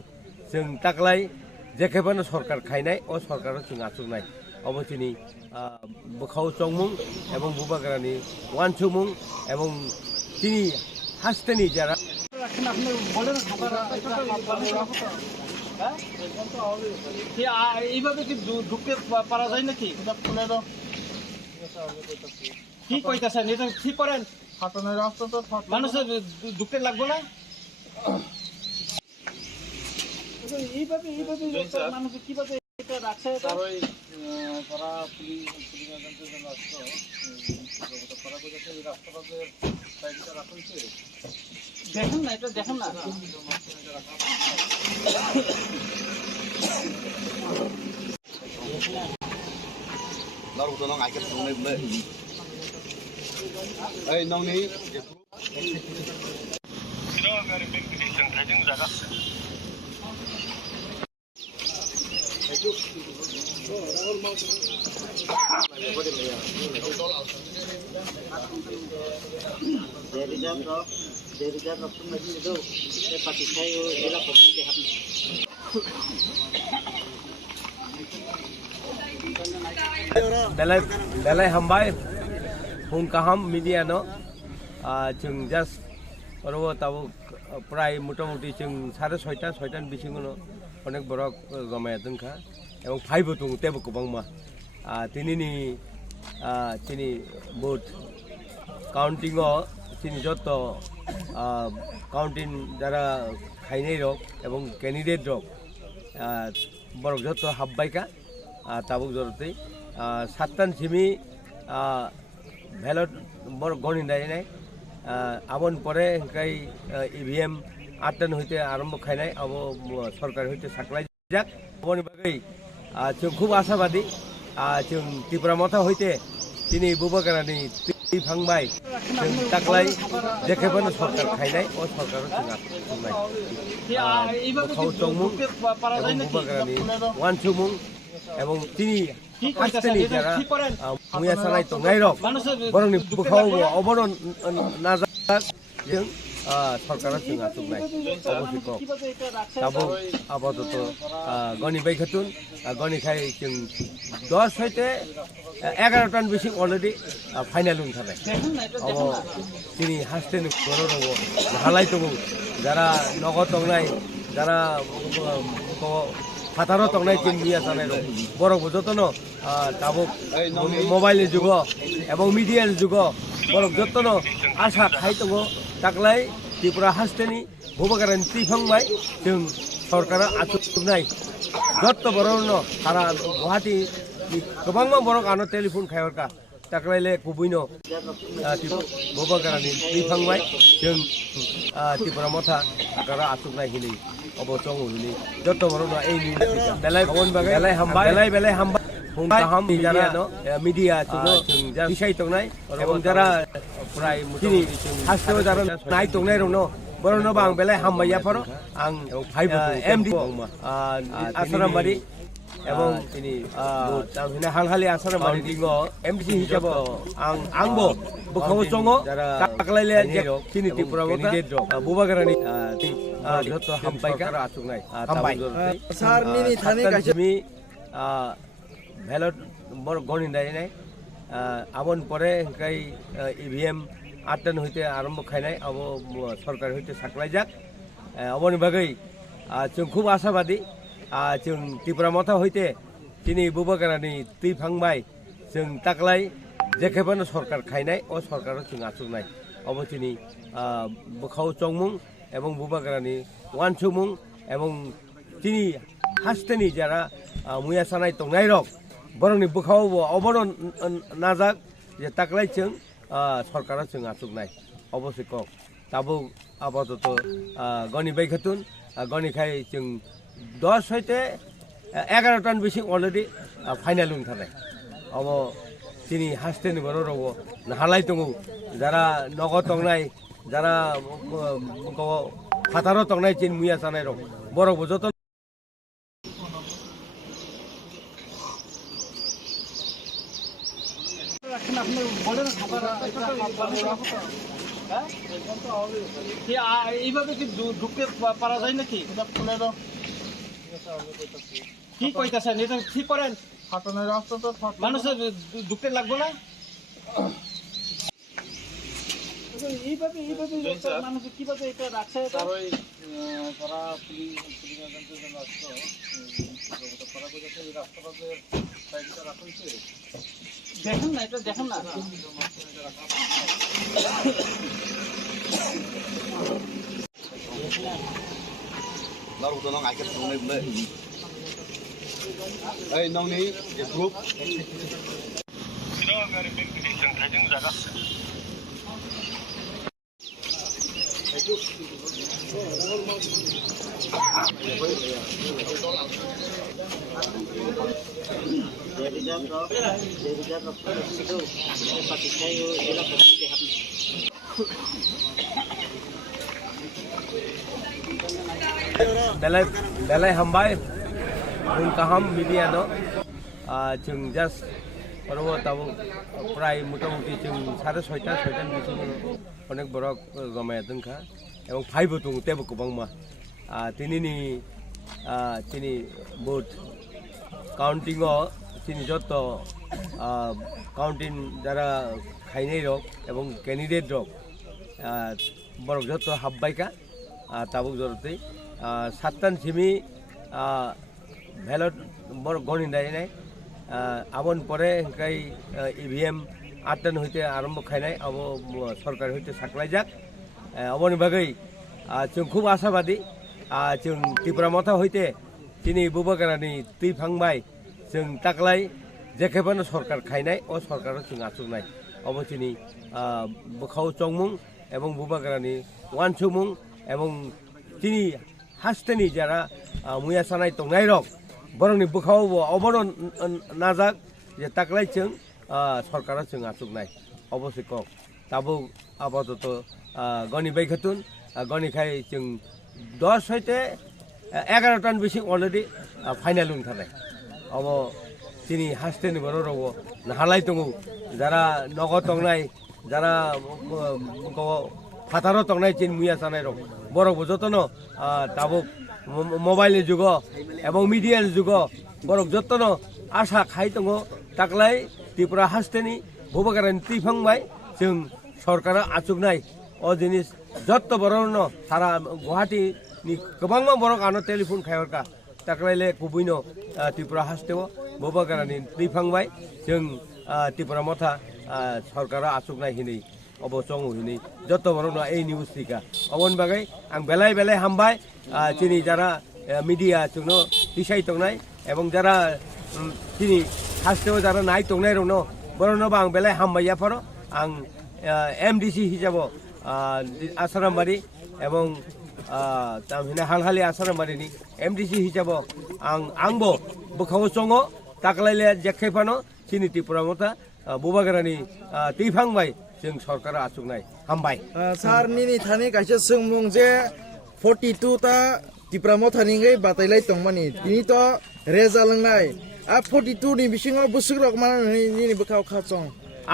जों তাকলাই যেখানে সরকার খাইনাই ও সরকারও जों আচুকনাই অবচিনি বখাও চংমুং এবং বুবাগারানি ওয়ানচুমুং এবং তিনি হাসতেনি যারা আপনি বলেন এইভাবে কি ঢুকতে পারা যায় নাকি কি কইতেছেন এটা ঠিক করেন মানুষের ঢুকতে লাগবে না এইভাবে মানুষ কিভাবে এটা রাখছে তারা পুলিং এজেন্টের জন্য আসতো তারা কোথাও এই রাস্তাটাতে সাইডটা রাখুন দেখেন না এটা দেখেন না Lalu tu nong aikat sungai bule. Hey, Noni, the group. belai hambai hung kaham media no जों just oro tabu prai motamuti जों 6:30 bisingono onek borok gomaya dongkha ebong phaibo tung tebo kobangma tinini chini vote counting o chini joto counting jara khainai rok ebong candidate rok borok joto habbaika tabuk jorotei 7 simi ballot borok goni dai abon pore kai EVM 8 হইতে আরম্ভ খাইনাই আবো সরকার হইতে সাকলাই যাক অবনি বাগৈ जों খুব আশাবাদী जों ত্রিপুরা মথা হইতে তিনি বুবাগারানি তুই ফাংবাই जों তাকলাই যেখানে সরকার খাইনাই ও সরকারও जों আচুকনাই বখাও চংমুং এবং বুবাগারানি ওয়ানচুমুং এবং তিনি হাসতেনি যারা মুয়া সানাই তংনাই রক বরংনি বখাও অবরণ নাজাক जों সরকারও जों আচুকনাই অবশ্যই তাবো আপাতত গনি বাইখাতুন গনি খাই जों 10 হইতে 11 টন বেশি অলরেডি ফাইনাল উনথাবে অব তিনি হাসতেনি বড় রব হালাই তবু যারা নগদ তংনাই যারা ফাতারও তংনাই তিন মিয়া জানাই রব বড় যতন তাবো মোবাইলের যুগ এবং মিডিয়ার যুগ বড় যতন আশা খাই তবু তাকলাই ত্রিপুরা হাসতেনি বুবাগারানি তুই ফাংবাই जों সরকারা আচুকনাই যত বড় সারা গুয়াহাটি गोबां borok ano telephone खायरका taklaile kubuino बुबागारानि बिफांबाय जों त्रिपुरा मथा आकारा आसुकनाय हिनि अबचंग हिनि जत बरन ए नि बेलाय भवन बागै बेलाय हामबाय हुं गाहाम जाना मिडिया जों बिसाय तंनाय एबं जारा प्राय मुथिनि हास्टेव जारा नाय तंनाय रनो बरन बां बेलाय हामबाय याफारो आं फाइव एमडी आसारामबारि এবং তিনি তামহিনা হালহালি আসার মালিক এমডিসি হিসাবে আংবো বখাও চঙো তাকলাইলে তিনি ত্রিপুরা মতা বুবাগারানি যত হামপাইকা আচুকনাই স্যার নিনি থানি কাছে আমি ভ্যালট বড় গণিনাই নাই আমন পরে কাই ইভিএম 8 হইতে আরম্ভ খাইনাই আবো সরকার হইতে সাকলাই যাক অবনি বাগৈ जों খুব আশাবাদী जों ত্রিপুরা মথা হইতে তিনি বুবাগাरानि दै फांबाय जों ताकलाय जेखेबानो सरकार खायनाय अ सरकाराव जों आचुकनाय अबथिनि बखाव चंमुं এবং বুবাগাरानि वानसुमुं এবং তিনি हास्तेनि যারা मुया सानाय तंनाय रक बरंनि बखाव अबरन नाजाक जे ताकलाय जों सरकाराव जों आचुकनाय अबश्यक ताबो आपातत गनि बैखातुन गनिखाय जों 10 হইতে 11 টন বেশি অলরেডি ফাইনাল উঠানাই अब তিনি হাসতেনি বড় রব নাহালাই দङ যারা নগদ তংনাই যারা ফাতারও তংনাই চিন মুয়া জানাই রব বড় যত আপনি বলেন এইভাবে কি ঢুকতে পারা যায় নাকি কি কইতাছেন এটা ঠিক করেন মানুষের ঢুকতে লাগবে না এইভাবে মানুষ কিভাবে এটা রাখছে তারা পুলিশ এজেন্টের জন্য আসতো তারা বলেছে এই রাস্তাটাতে সাইডটা রাখা হয়েছে দেখেন না এটা দেখেন না Lalu tu nong agak tunai boleh. Nong ni je grup. belai hambai un kaham media do जों जास्ट परबो ताबो प्राय मोटामुटी जों 6:30 बिसिम अनेक बरक गमाया दोनखा এবং फाइबो दङ तेबो गोबांमा तिनिनि तिनि भोट काउंटिंग तिनि जत काउंटिंग যারা খাইনাই রক এবং ক্যান্ডিডেট রক বরক যত হাববাইকা তাবুক জরতে 7টান সিমি ভ্যালট বড় গণিনাই নাই আমন পরে কাই ইভিএম 8টান হইতে আরম্ভ খাইনাই আব সরকার হইতে সাকলাই যাক অবনি বাগৈ जों খুব আশাবাদী जों ত্রিপুরা মথা হইতে তিনি বুবাগাरानि दै फांबाय जों ताकलाय जेखेबानो सरकार खायनाय अ सरकाराव जों आचुकनाय अबथिनि बखाव चंमुं এবং বুবাগাरानि वानसुमुं এবং তিনি हास्तेनि যারা मुया सानाय तंनाय रक बरंनि बखाव अबरन नाजाक जे ताकलाय जों सरकाराव जों आचुकनाय अबश्यक ताबो आपातत गनि बैखातुन गनिखाय जों 10 হইতে 11 টন বেশি অলরেডি ফাইনাল উঠানাই अब তিনি হাসতেনি বড় রব নাহালাই দङ যারা নগদ তংনাই যারা ফাতারও তংনাই চিন মুয়া জানাই রক বড় যতন তাবুক মোবাইলের যুগ এবং মিডিয়ার যুগ বড় যতন আশা খাই দङ তাকলাই ত্রিপুরা হাসতেনি বুবাগাरानि दै फांबाय जों सरकारा आचुकनाय अ जिनिस जत्त बरन सारा गुवाहाटीनि गोबांमा बरक आनो टेलिफोन खायरका ताकलायले गुबैनो त्रिपुरा हास्तेव बुबागारानि दै फांबाय जों त्रिपुरा मथा सरकारा आचुकनाय हिनै अब चंगु हिनै जत्त बरन এই নিউজ টিকা अबन बागै आं बेलाय बेलाय हामबाय तिनि যারা মিডিয়া जोंनो दिसाय तंनाय এবং যারা तिनि हास्तेव যারা नाय तंनाय रनो बरनबा आं बेलाय हामबाय याफारो आं एमडिसि हिसाबै आसारामबारि এবং तामहिना हालहालि आसारामबारिनि एमडिसि हिसाबै आंबो बखाव चंगो ताकलायले जेखेबानो चिनि त्रिपुरा मथा बुबागारानि दै फांबाय जों सरकारा आचुकनाय हामबाय স্যার নিনি থানি কাছে সোংমুং যে 42 তা ত্রিপুরা মথানি বাতাইলাই তংমানি তিনি তো रेजालांनाय आ 42 नि बिसिङाव बोसोरक माने नि बखाव खाचं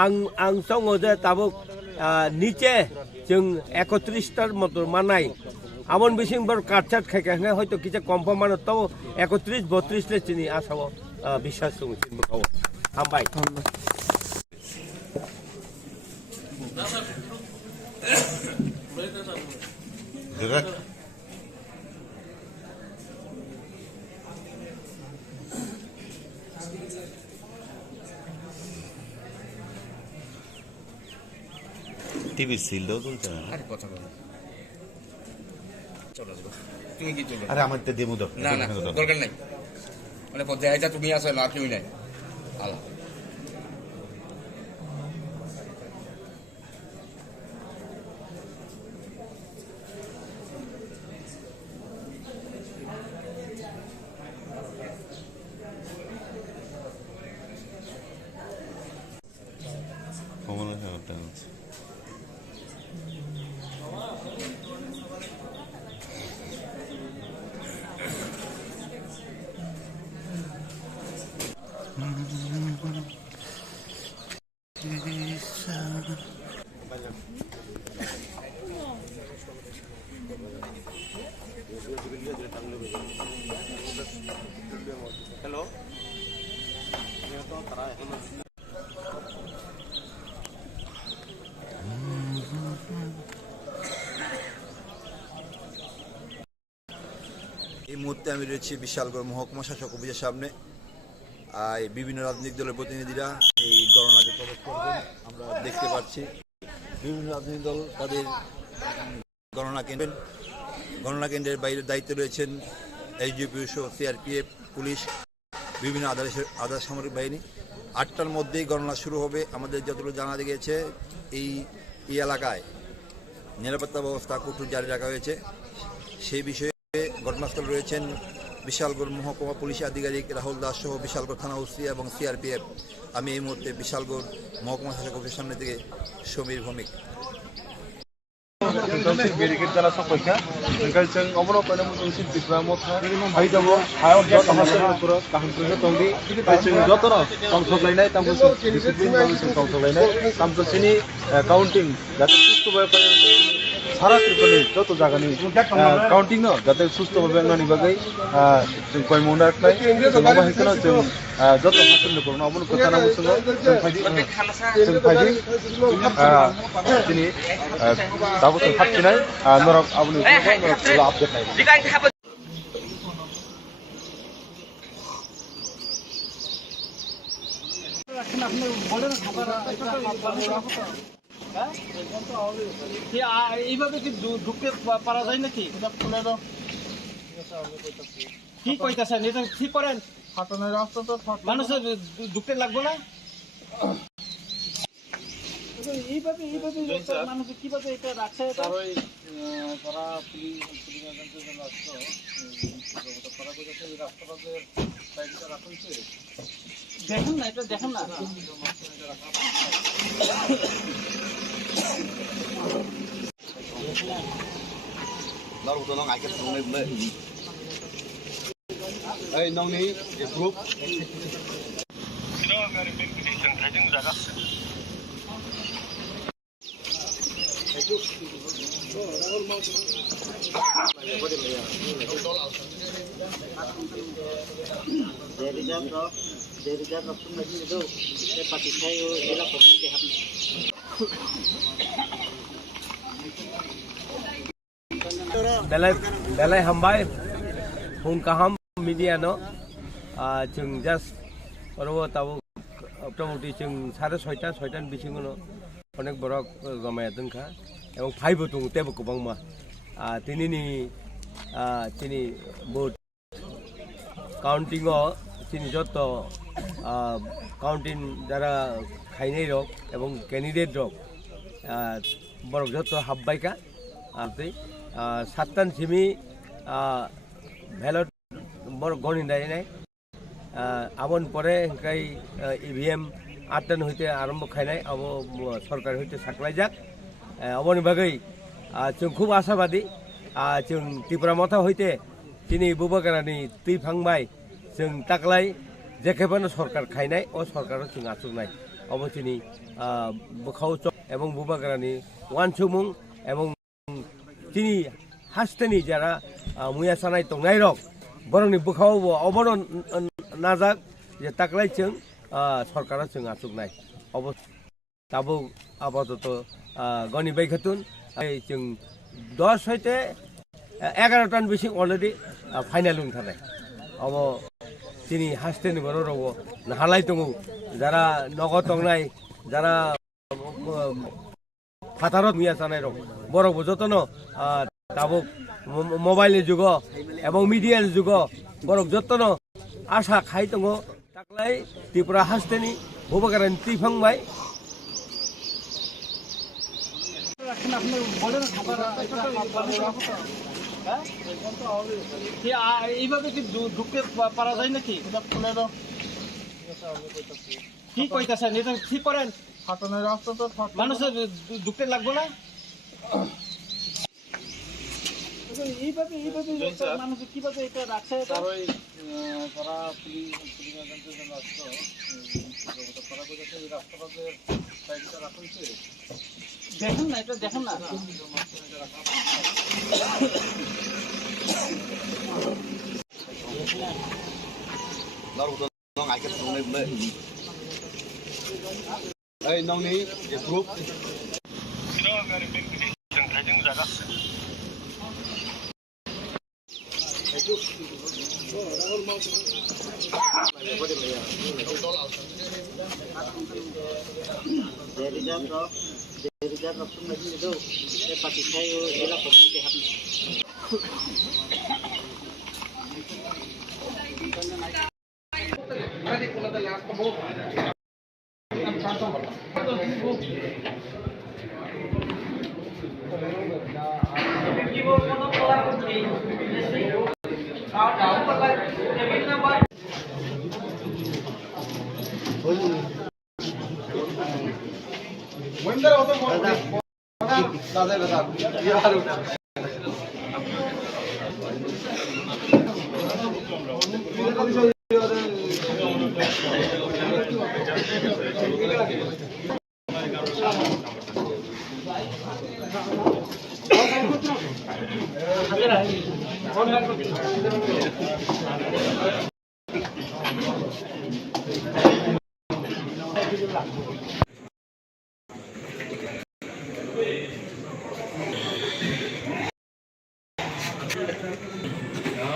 आं सङो जे दाबो निचे जों 31टार मत मानाय आबन बिसिं बर काटचाट खायखांनाय हयতো किछा कन्फार्म मानो तो 31 32 ले चिनि आसाव বিশ্বাস दङ बखाव हामबाय টিভি সিল দাও চলছে না আরে কথা বলো চলো যাবো তুমি কি চলবে আরে আমার তো দেবো দাও না না দরকার নাই মানে পর্যায়ে যা তুমি আসো আর কেউ নাই আল্লাহ কমন আছে এই মুহূর্তে আমি রয়েছি বিশালগড় মহকুমা শাসক অফিসের সামনে। বিভিন্ন রাজনৈতিক দলের প্রতিনিধিরা এই গণনাকে প্রবেশ করবেন আমরা দেখতে পাচ্ছি। বিভিন্ন রাজনৈতিক দল তাদের গণনা কেন্দ্রের বাইরে দায়িত্বে রয়েছেন এসডিপিও সহ সিআরপিএফ, পুলিশ, বিভিন্ন আধা সামরিক বাহিনী। 8টার মধ্যেই গণনা শুরু হবে। আমাদের যতটুকু জানা গিয়েছে এই এলাকায় নিরাপত্তা ব্যবস্থা কঠোর জারি রাখা হয়েছে। সেই বিষয়ে ঘটনাস্থলে রয়েছেন বিশালগড় মহকুমা পুলিশ আধিকারিক রাহুল দাস সহ বিশালগড় থানা ওসি এবং সিআরপিএফ। আমি এই মুহূর্তে বিশালগড় মহকুমা শাসক অফিসের সামনে থেকে সমীর ভৌমিক। बेरिकेड जाना सफैखा ओंखाय जों अबनो पाइना मोनसे दिग्रा मथा हाय दङ हायाव जत हासरफोर काहमफोर दंदि जों जतनो संसलायनाय तामखौ डिसिप्लिन जों संसलायनाय तामखौनि काउन्टिं जाते सुस्थभावे पाइना सारा त्रिपुरानि जत जागानि काउन्टिं न जाते सुस्थभावे नानि बागै जों कय मौना राखनाय जों बाहायखना जों जत हासरफोर अबनो खोथाना मुसुङो जों फायदि दिनै दाबो हाबथिनाय नरक आबुनि आपडेट नाय এইভাবে কি ঢুকতে পারা যায় নাকি? কি কইতাছেন এটা ঠিক করেন, মানুষের ঢুকতে লাগবে না। এইভাবে মানুষ কিভাবে এটা রাখছে? তারা পুলিশ এজেন্টের জন্য আসতো করা গেছে এই রাস্তাটাতে সাইডটা রাখা হয়েছে। দেখেন না, এটা দেখেন না। 나로부터 넌 알게 동네 불래. 에이 너니 이 그룹. 지나가는 벤치장 대정자가. Dalai hambai hung kaham media no जों जास्ट अरबो ताबो मटामटी जों 6:30 बिसिङो no अनेक बरक गमाया दोंखा এবং फाइबो दङ तेबो गोबांमा तिनि भोट काउंटिंग तिनि जत काउंटिंग যারা খাইনাই রক এবং ক্যান্ডিডেট রক বরক যত হাববাইকা আপনি 7টান সিমি ভ্যালট বড় গণিনাই নাই আবন পরে কাই ইভিএম 8টান হইতে আরম্ভ খাইনাই अब सरकार হইতে সাকলাই যাক अबनि बागै जों खूब आशाबादी जों त्रिपुरा मथा हईते दिनै बुबागारानि दै फांबाय जों ताकलाय जेखेबानो सरकार खायनाय अ सरकाराव जों आचुकनाय अबथिनि बोखाव चक এবং बुबाग्रानि वानसुमुं এবং তিনি हास्टेनि যারা मुया सानाय तंनाय रक बरंनि बोखाव अबन नाजाक जे ताकलाय जों सरकाराव जों आचुकनाय अब ताबो आपातत गनि बैखातुन जों 10 হইতে 11 टन बेसिं अलरेडि फाइनाल थानाय अब তিনি हास्टेनि बर रग नाहालाय दङ যারা नगद दंनाय যারা फातारत मुया सानाय रक बरबो जतन ताबो मोबाइल जुग এবং मिडियाल जुग बरक जतन आशा खाय दङ ताकलाय त्रिपुरा हास्टेनि भूबागारानि तिफांबाय আপনি বলেন এইভাবে কি ঢুকতে পারা যায় নাকি কি কইতাছেন এটা ঠিক করেন মানুষের ঢুকতে লাগবে না এইভাবে মানুষ কিভাবে এটা রাখছে তারা পুলিশ এজেন্টের জন্য আসতো তারা কইতাছে এই রাস্তাটাতে সাইডটা রাখা হয়েছে দেখেন না এটা দেখেন না 나로부터 넌 알겠어 동네 불러 এই নংনি যে গ্রুপ 들어가는 뱅크리션 타이정자가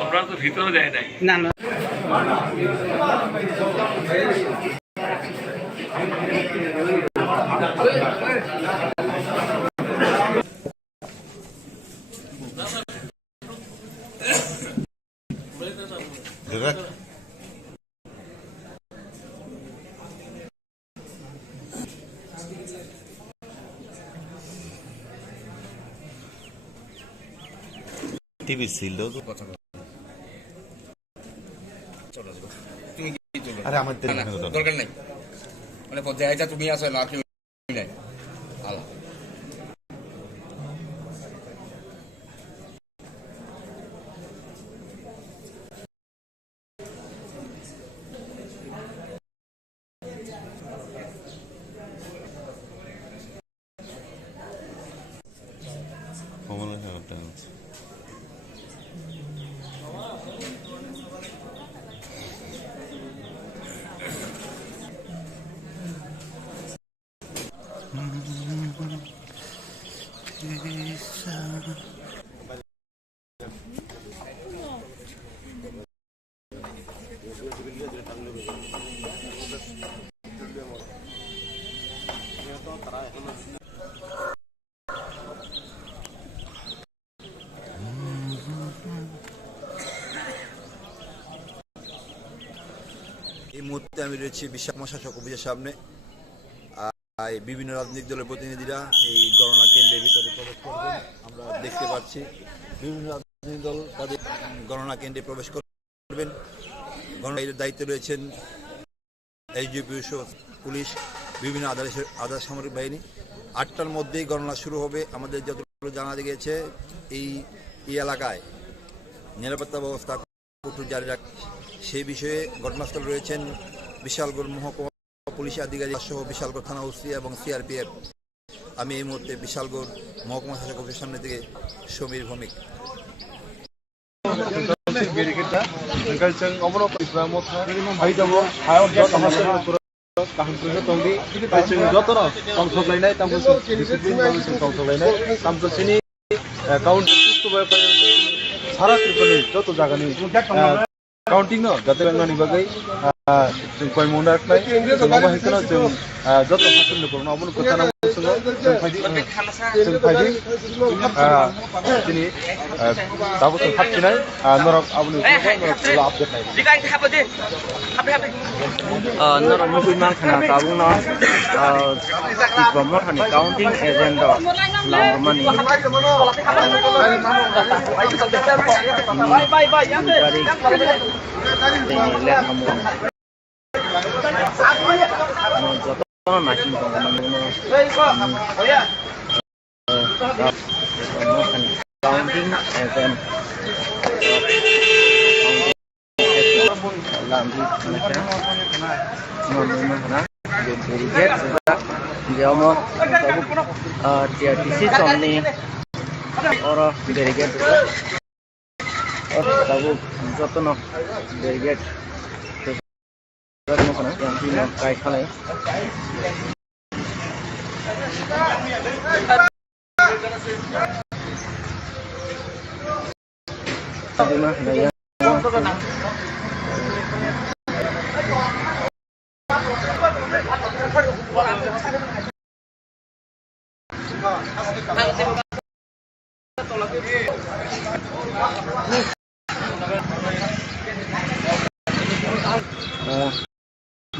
আমরা তো ভিতরে যায় নাই না না Direkt. টিভি ছিল তো তুমি কি চলো আরে আমার দরকার নাই মানে পর্যায়ে যা তুমি আসো না কেউ নাই আলা কমন হচ্ছে এই মুহূর্তে আমি রয়েছি বিশাখামা শাসক অফিসের সামনে। বিভিন্ন রাজনৈতিক দলের প্রতিনিধিরা এই গণনা কেন্দ্রের ভিতরে প্রবেশ করবেন আমরা দেখতে পাচ্ছি। বিভিন্ন রাজনৈতিক দল তাদের গণনা কেন্দ্রে প্রবেশ করবেন। গণনার দায়িত্বে রয়েছেন এসডিপিও সহ পুলিশ, বিভিন্ন আধা সামরিক বাহিনী। 8টার মধ্যেই গণনা শুরু হবে। আমাদের যতটুকু জানা গিয়েছে এই এলাকায় নিরাপত্তা ব্যবস্থা কঠোর জারি সেই বিষয়ে ঘটনাস্থলে রয়েছেন বিশালগড় মহকুমা পুলিশ আধিকারিক সহ বিশালগড় থানা ওসি এবং সিআরপিএফ। আমি এই মুহূর্তে বিশালগড় মহকুমা শাসক অফিসের সামনে থেকে সমীর ভৌমিক। बेरिकेडा ओंखाय जों अमनो परिफ्रा मथा हायदाबो हायाव जत हासो काहनफोरखौ दंदि जों जतन कंसलायनाय तामखौ डिसिप्लिन जों कंसलायनाय तामखौनि काउन्ट सुस्तुबाय सारा त्रिपुरानि जत जागानि काउन्टिं न जाते बेंगानि बागै जों कय मनाखनाय जों मा हेकना जों जत हासोनि परनो अमनो कथाना जों फायदि दिनै दाबो जों हाबफिनाय नरक आबुनि आपडेट नरक मुसलमान खाना काबुना डिप्लोमा खानी काउंटिंग एजेंट लांगमानी काउंटिंग एजेंट लांगी खाना डेलीगेट जेवमो टीआरटीसी चमनी और डेलीगेट और तबु जतन डेलीगेट खाना गाय खालाय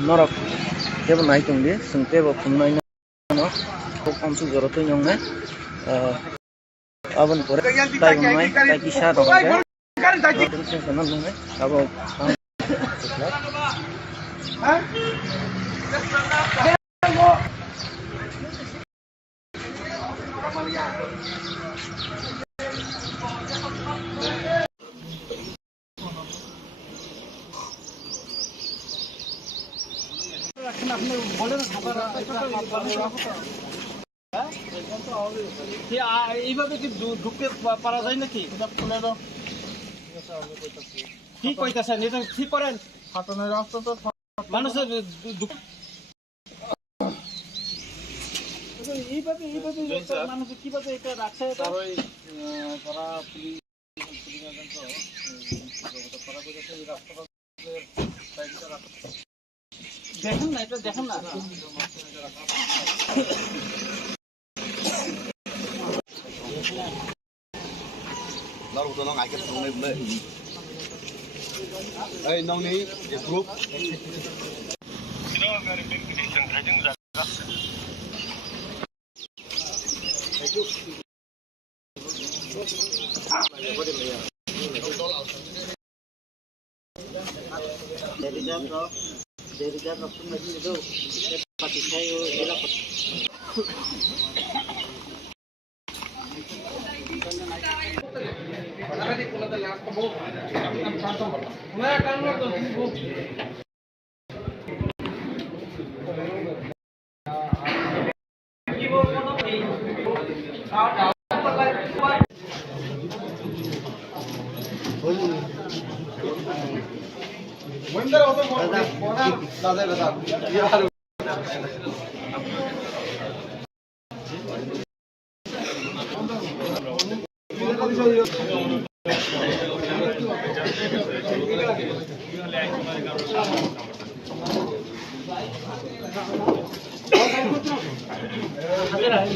नरक जेबो नायदोंदि सोंथेबो खुंनाय न खमसु जरतै नंने आबन पर ताइगनाय ताइकिसा दंगे टेंशन नंगे आबो এইভাবে কি ঢুকতে পারা যায় নাকি? কি কইতাছেন এটা ঠিক করেন। ফাটনের রাস্তা তো মানুষের এইভাবে মানুষ কিভাবে এটা রাখছে? তারা পুলিশ দেখেন না, এটা দেখেন না। Lalu tolong agak turun boleh. Nong ni group. Dari jam waktu lagi itu pakai saya elak. Gerak.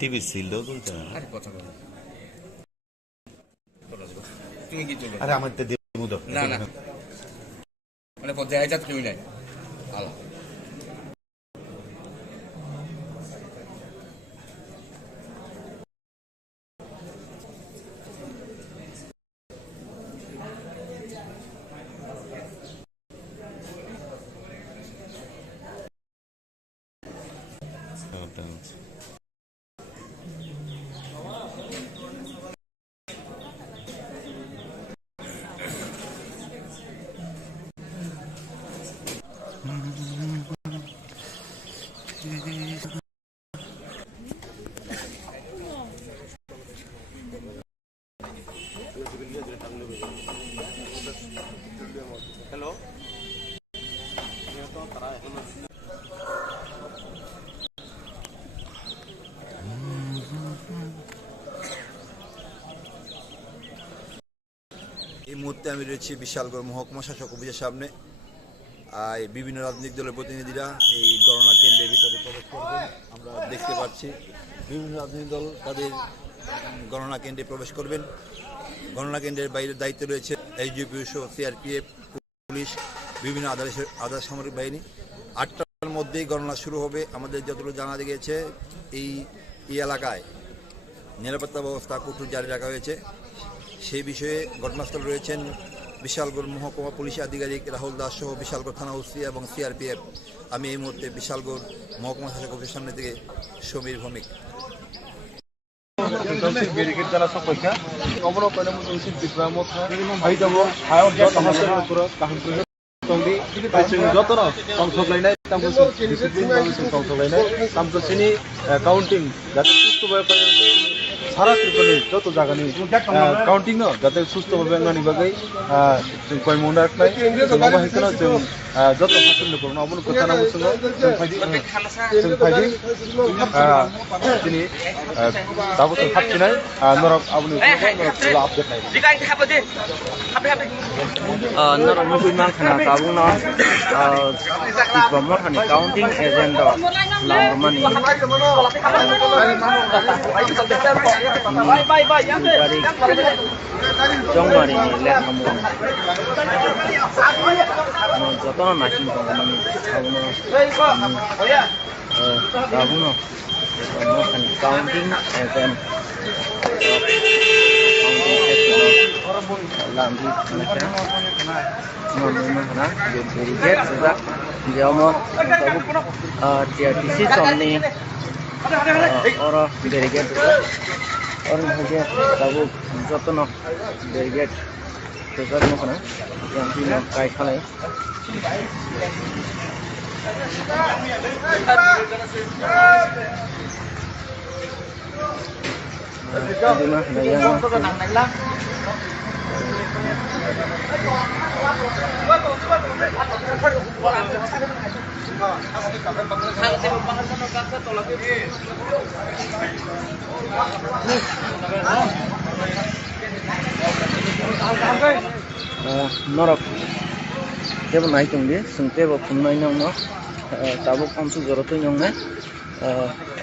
TV seal দাও তুলছে না আরে কথা বলো তুমি কি চলবে আরে আমার তো দেবো দাও না না মানে পর্যায়ে আইজাত কেউ নাই আল্লাহ এই মুহূর্তে আমি রয়েছি বিশালগড় মহকুমা শাসক অফিসের সামনে। আর বিভিন্ন রাজনৈতিক দলের প্রতিনিধিরা এই গণনা কেন্দ্রের ভিতরে প্রবেশ করবেন। আমরা দেখতে পাচ্ছি বিভিন্ন রাজনৈতিক দল তাদের গণনা কেন্দ্রে প্রবেশ করবেন। গণনা কেন্দ্রের বাইরে দায়িত্বে রয়েছে এসডিপিও সহ সিআরপিএফ, পুলিশ, বিভিন্ন আধা সামরিক বাহিনী। 8টার মধ্যেই গণনা শুরু হবে। আমাদের যতটুকু জানা গিয়েছে এই এলাকায় নিরাপত্তা ব্যবস্থা কঠোর জারি রাখা হয়েছে। সেই বিষয়ে ঘটনাস্থলে রয়েছেন বিশালগড় মহকুমা পুলিশ আধিকারিক রাহুল দাস সহ বিশালগড় থানা ওসি এবং সিআরপিএফ। আমি এই মুহূর্তে বিশালগড় মহকুমা শাসক অফিসের সামনে থেকে সমীর ভৌমিক। ব্যারিকেড দ্বারা সপক্ষে অবনো কইলে মুজং সিদ্দিকরা মথা হাই দাবো হায়ার যত হাসেল পুরো কাহিনী তংদি পাইছেন যতন সংসবলাইনাय তামকো ডিসিপ্লিন কমিশন সংসবলাইनाय তামকো सिनि काउंटिंग যাতে সুস্থভাবে সারা ত্রিপুরাनि যত জায়গাनि काउंटिंग न যাতে সুস্থভাবে নানি বাগै जों কয় মন রাখनाय जों बाहायखना जों যত হাসিল করব অবনো কথা মুসুङ जों फाइदि दिनै दाबो जों हाबथिनाय नरक आबुनि आपडेट नाय नर मुसलमान खाना काबुं ना दिप्ल'मा खानि काउंटिंग एजेंट लांगमानि जंगमारिनि लेखामु जतन नासिम दंमोन काबुं खानि काउंटिंग एजेंट लांबी नोना brigade juga dia mau dia decisionnya orang brigade orang saja tahu jotono brigade juga mau kena yang punya kai kalai norok tebo nai tungdi sungtebo khumnai nongno tabuk amsu jorotoi nongnai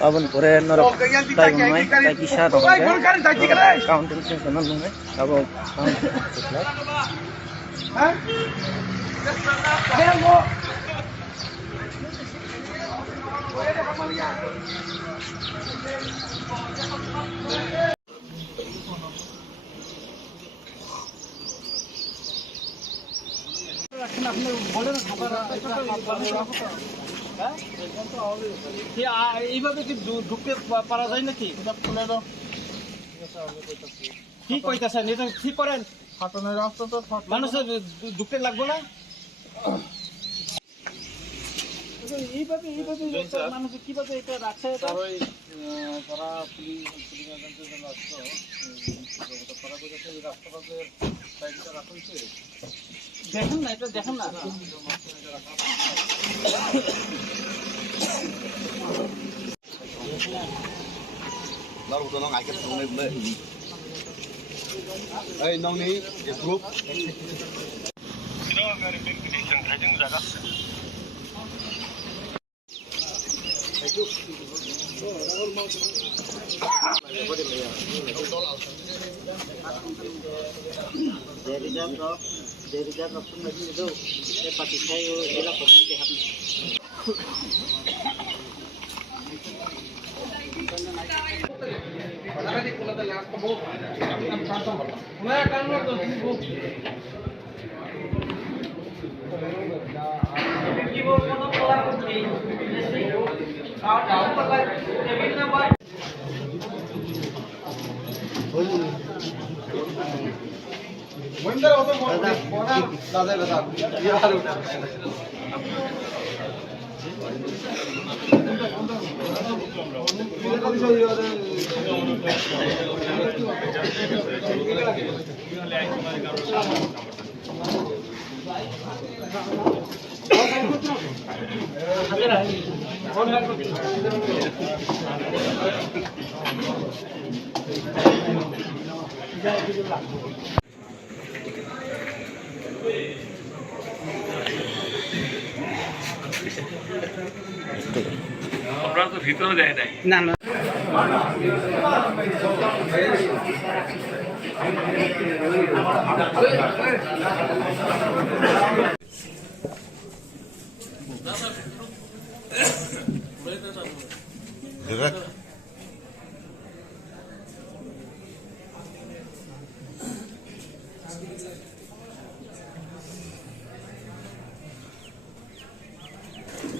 abon pore norok tai nongnai tai kisa nongnai counting session nongnai tabuk এইভাবে কি ঢুকতে পারা যায় নাকি? কি কইতাছেন এটা ঠিক করেন। মানুষের ঢুকতে লাগবে না। এইভাবে মানুষ কিভাবে এটা রাখছে? তারা পুলিশ এজেন্টের জন্য আসতো রাস্তাঘাটের সাইডটা রাখা হয়েছে। দেখেন না, এটা দেখেন না। Lalu tolong agak turun dulu. Nong ni group.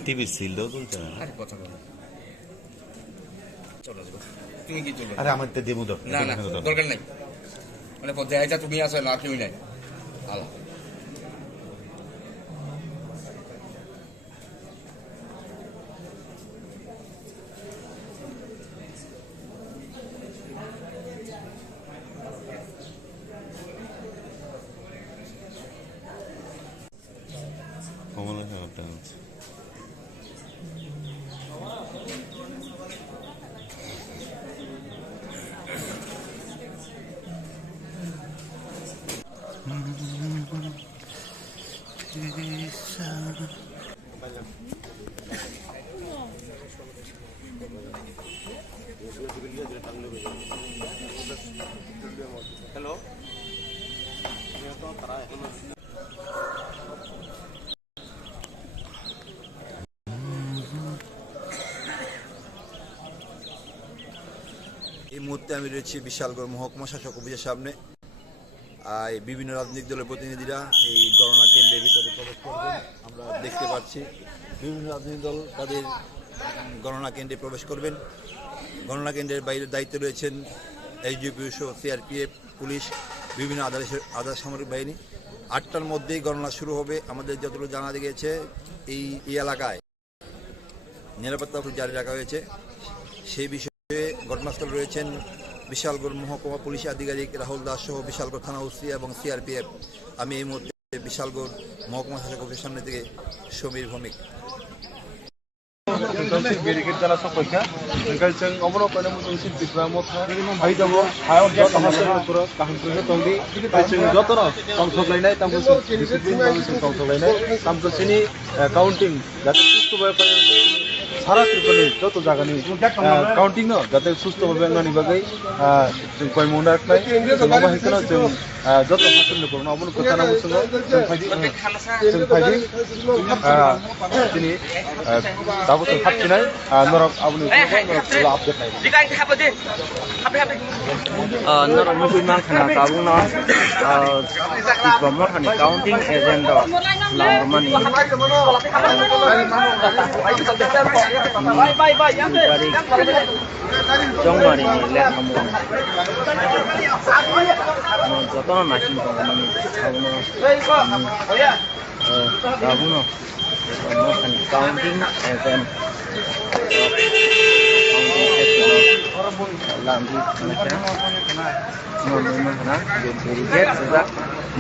টিভির সিলটাও চলছে না। আরে কথা বলো চলে আসবো তুমি কি চলবে আরে আমার তো দেবো তো না না দরকার নাই মানে দেখা যায় তুমি আসো আর কেউই নাই আলা কমলা একটা আছে। এই মুহূর্তে আমি রয়েছি বিশালগড় মহকুমা শাসক অফিসের সামনে। বিভিন্ন রাজনৈতিক দলের প্রতিনিধিরা এই গণনা কেন্দ্রের ভিতরে প্রবেশ করবেন। আমরা দেখতে পাচ্ছি বিভিন্ন রাজনৈতিক দল তাদের গণনা কেন্দ্রে প্রবেশ করবেন। গণনা কেন্দ্রের বাইরে দায়িত্বে রয়েছেন এসডিপিও সহ সিআরপিএফ, পুলিশ, বিভিন্ন আধা সামরিক বাহিনী। 8টার মধ্যেই গণনা শুরু হবে। আমাদের যতটুকু জানা গিয়েছে এই এলাকায় নিরাপত্তা জারি রাখা হয়েছে। সেই বিষয়ে ঘটনাস্থলে রয়েছেন বিশালগড় মহকুমা পুলিশ আধিকারিক রাহুল দাস সহ বিশালগড় থানা ওসি এবং সিআরপিএফ। আমি এই মুহূর্তে বিশালগড় মহকুমা শাসক অফিসের সামনে থেকে সমীর ভৌমিক। ব্যারিকেড দ্বারা সপক্ষা ओंखाय जों अमनो कोन मोजां सिटिफ्रा मथा हायदाबो हायाव जत हासर काहनफोर दंदि जों जतन काउन्टलायनाय तामखौ डिसिप्लिन जों काउन्टलायनाय तामखौ सिनि काउन्टिं जाते सुस्थभावे सारा त्रिपुरानि जत जागानि काउन्टिं न जाते सुस्थभावे नानि बागै जों कय मुनाखनाय जों बाहायखना जों जत हासरनि करना अमनो खोथा नाम जों फायदि दिनै दाबो जों हाबथिनाय नरक आबुनि अपडेट नरक मुसलमान खाना काबुना प्रमोट खानी काउंटिंग एजेंट लांगमानी जंगमारी ले हमो जतन नासिन काबुना काबुना काउंटिंग एजेंट लांगी खाना brigade juga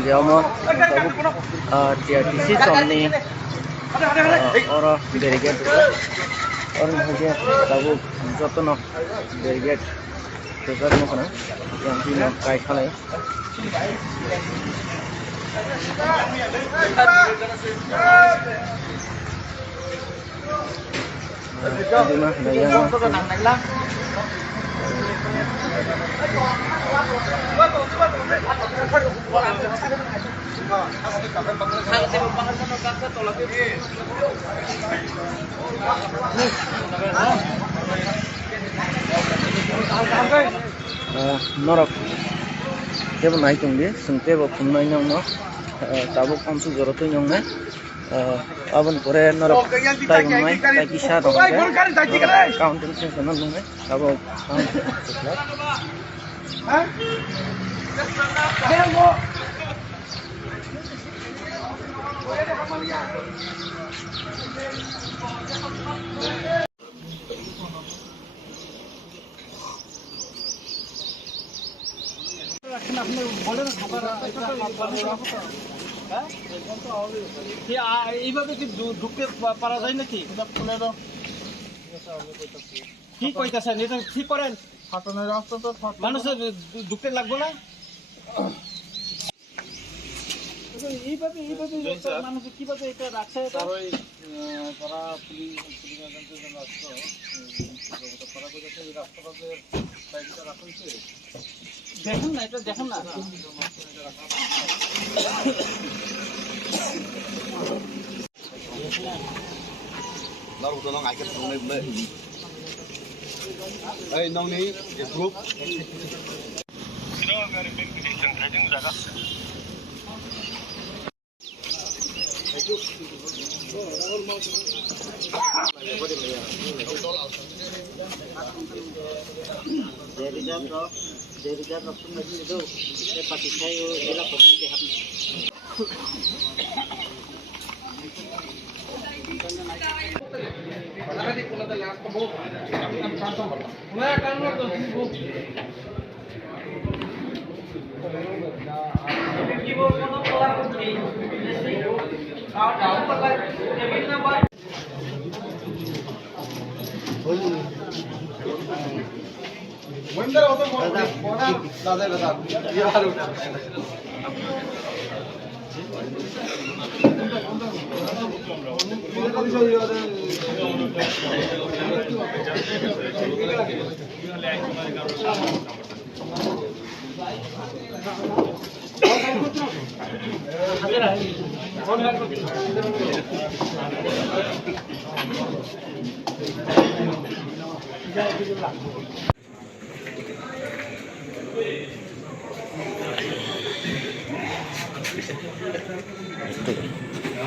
dia mau dia isi somni orang brigade orang saja tahu jotono brigade juga mau kena yang di mau kai khalai Dima Hanayang Norok Tebo naik tunggu, sentebo kumnai nongno, tabuk onsu jorotu nongna, abon pore norok tai kumnai, tai kisah nongna, counting sana nongna, tabuk counting sebelah. আপনি বলেন এইভাবে কি ঢুকতে পারা যায় নাকি? কি কইতাছেন এটা ঠিক করেন, মানুষের ঢুকতে লাগবো না। এইভাবে মানুষ কিভাবে এটা রাখছে? তারা পুলিশ এজেন্টের জন্য আসতো, রাস্তাটাতে সাইডটা রাখা হয়েছে। দেখেন না, এটা দেখেন না। Lalu tolong akhir tunai boleh. Nong ni group.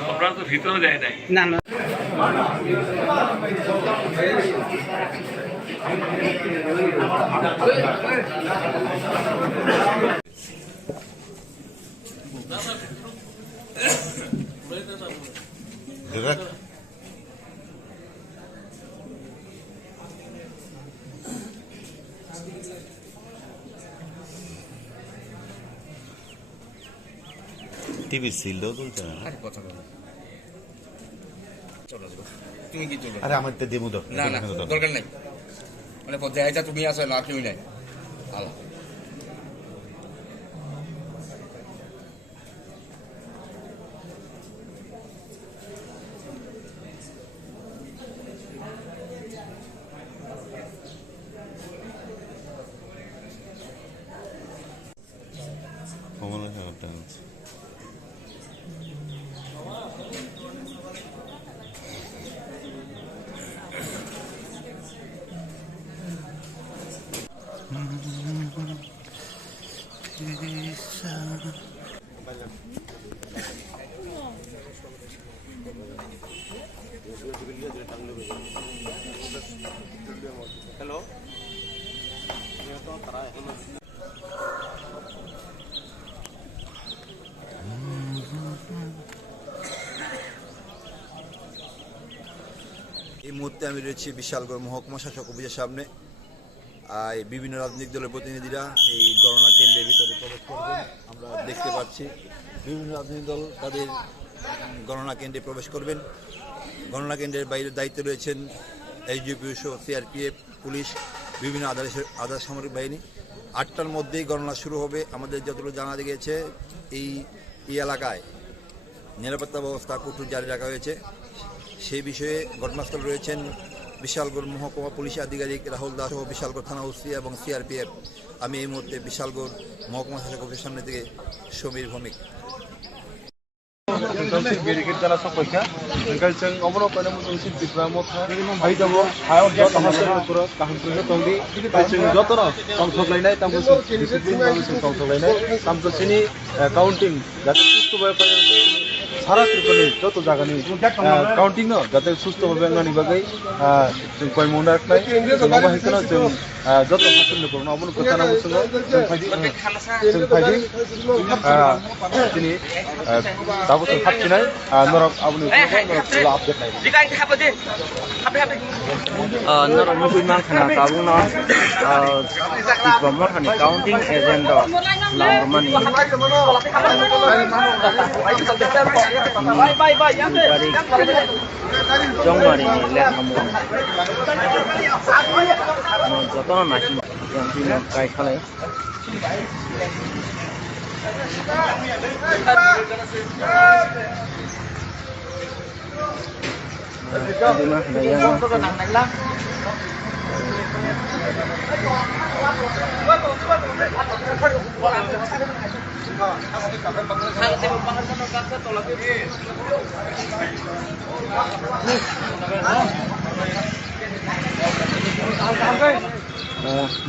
আমরা তো ভিতরে যাই নাই। না না TV sildo tu tu. আরে কথা বলো, চলো যাবো। তুমি কি চলবে? Ada amat tadi muda. না না দরকার নাই, মানে পথে আইতা তুমি আসো না, আর কেউ নাই। আল্লাহ Kamu nak apa? Hello. এই মুহূর্তে আমি রয়েছি বিশালগড় মহকুমা শাসক অফিসের সামনে। বিভিন্ন রাজনৈতিক দলের প্রতিনিধিরা এই গণনা কেন্দ্রের ভিতরে প্রবেশ করবেন। আমরা দেখতে পাচ্ছি বিভিন্ন রাজনৈতিক দল তাদের গণনা কেন্দ্রে প্রবেশ করবেন। গণনা কেন্দ্রের বাইরে দায়িত্বে রয়েছেন এসডিপিও সহ সিআরপিএফ, পুলিশ, বিভিন্ন আধা সামরিক বাহিনী। 8টার মধ্যেই গণনা শুরু হবে। আমাদের যতটুকু জানা গিয়েছে এই এলাকায় নিরাপত্তা ব্যবস্থা কঠোর জারি রাখা হয়েছে। সেই বিষয়ে ঘটনাস্থলে রয়েছেন বিশালগড় মহকুমা পুলিশ আধিকারিক রাহুল দাস সহ বিশালগড় থানা ওসি এবং সিআরপিএফ। আমি এই মুহূর্তে বিশালগড় মহকুমা শাসক অফিসের সামনে থেকে সমীর ভৌমিক। ব্যারিকেড জানা সপক্ষা ओंखाय जों अबनो कयना मुजों सिनतिफ्रा मथा हाय दङ हायाव जत हासर नखर काहनफ्रा तंदि जों जतन संसलायनाय तामको डिसिप्लिन जों संसलायनाय तामको सिनि काउंटिं जाते सुस्थभावे सारा त्रिपुरानि जत जागानि काउंटिं न जाते सुस्थभावे नानि बागै जों कय मनाखनाय जों बाहायखना जों जत हासर नखर अबनो कथाना मुजों जों फायदि दिनै दाबो जों हाबथिनाय नरक आबुनि अपडेट नाय नरक मुखुइ मानखाना काबुना तिब्रा मथानि काउंटिं एजेन्ट लांगमानि जंमारिनि लेखामु जतन नाखि जों गायखालाय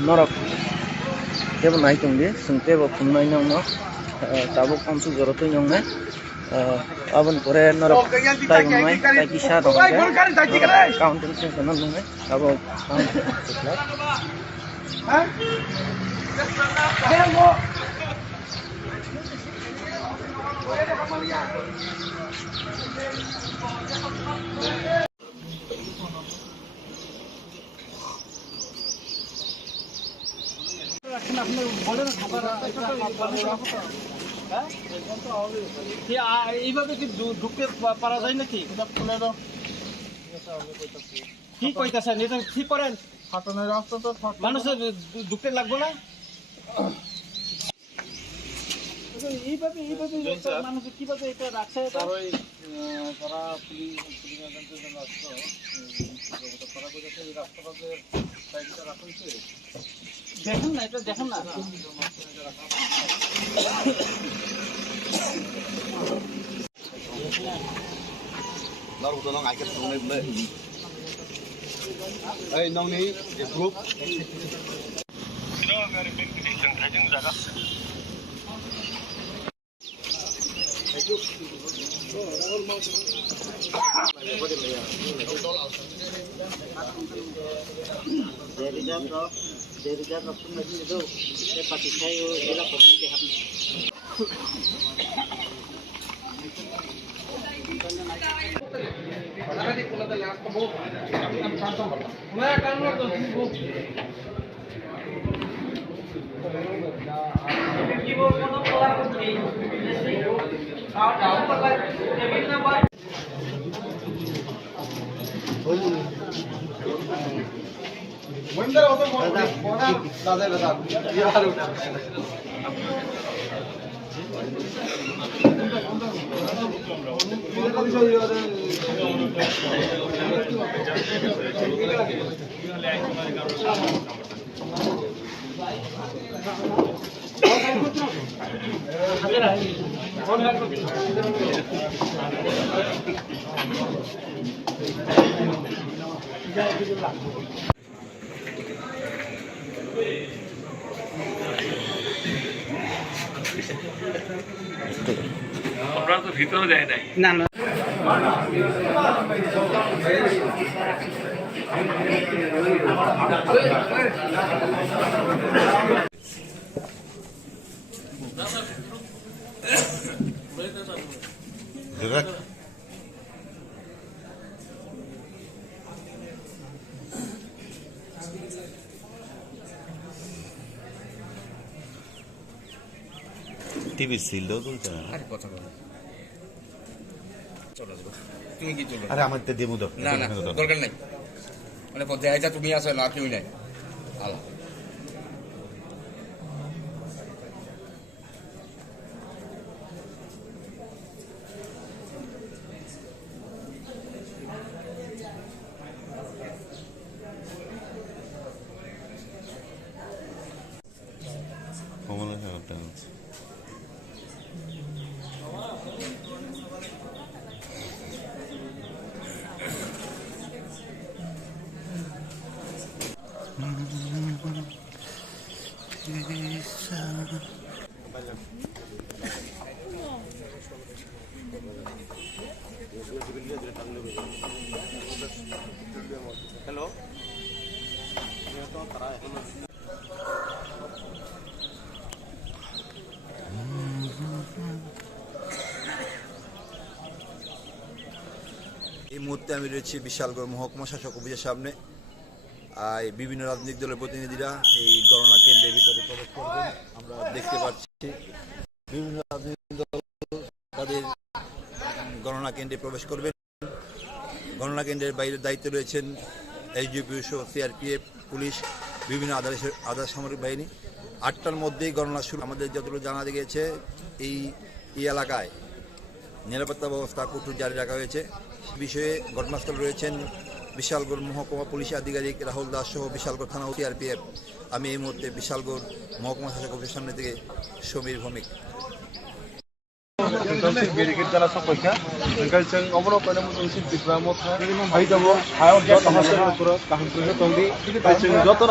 नरक जेबो नायदोंदि सोंथेबो खुंनायनि उनाव tabuk onsu jorotu nyongne abon pore norok tai gumai tai kisa dong counting sen nongne abo এইভাবে কি ঢুকতে পারা যায় নাকি? কি কইতাছেন এটা ঠিক করেন, মানুষের ঢুকতে লাগবে না। এইভাবে মানুষের কিভাবে এটা রাখছে? তারা পুলিশ এজেন্টের জন্য আসতো, তারা কইতাছে এই রাস্তাটাতে সাইডটা রাখা হয়েছে। দেখেন না, এটা দেখেন না। Nó tụi nó ngại cái tụi này lên. Ê, nông ní, cái group. আমরা তো ভিতরে যাই নাই না না টিভি ছিল তো আরে কথা বলো, চলো যাবো। তুমি কি চলো? আরে আমার তো দেবো তো না না দরকার নাই, মানে দেখাই যা তুমি আসো না, আর কেউই নাই। আল্লাহ এই মুহূর্তে আমি রয়েছি বিশালগড় মহকুমা শাসক অফিসের সামনে। বিভিন্ন রাজনৈতিক দলের প্রতিনিধিরা এই গণনা কেন্দ্রের ভিতরে প্রবেশ করবেন। আমরা দেখতে পাচ্ছি বিভিন্ন রাজনৈতিক দল তাদের গণনা কেন্দ্রে প্রবেশ করবেন। গণনা কেন্দ্রের বাইরে দায়িত্বে রয়েছেন এসডিপিও সহ সিআরপিএফ, পুলিশ, বিভিন্ন আধা সামরিক বাহিনী। 8টার মধ্যেই গণনা শুরু। আমাদের যতটুকু জানা গিয়েছে এই এলাকায় নিরাপত্তা ব্যবস্থা কঠোর জারি রাখা হয়েছে। বিষয়ে ঘটনাস্থলে রয়েছেন বিশালগড় মহকুমা পুলিশ আধিকারিক রাহুল দাস সহ বিশালগড় থানা ও সিআরপিএফ। আমি এই মুহূর্তে বিশালগড় মহকুমা শাসক অফিসের সামনে থেকে সমীর ভৌমিক। ব্যারিকেড জানা সপক্ষা ओंखाय जों अबनो कयना मुजों टिप्रा मथा हाइदाबो हायाव जत हासर नखर काहमखौ तंदि जों जतन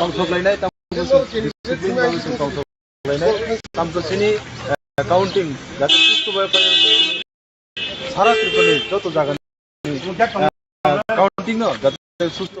काउन्टलायनाय काउन्टलायनाय काउन्टिं जाते सुस्थभावे सारा त्रिपुरानि जत जागानि काउन्टिं न जाते सुस्थ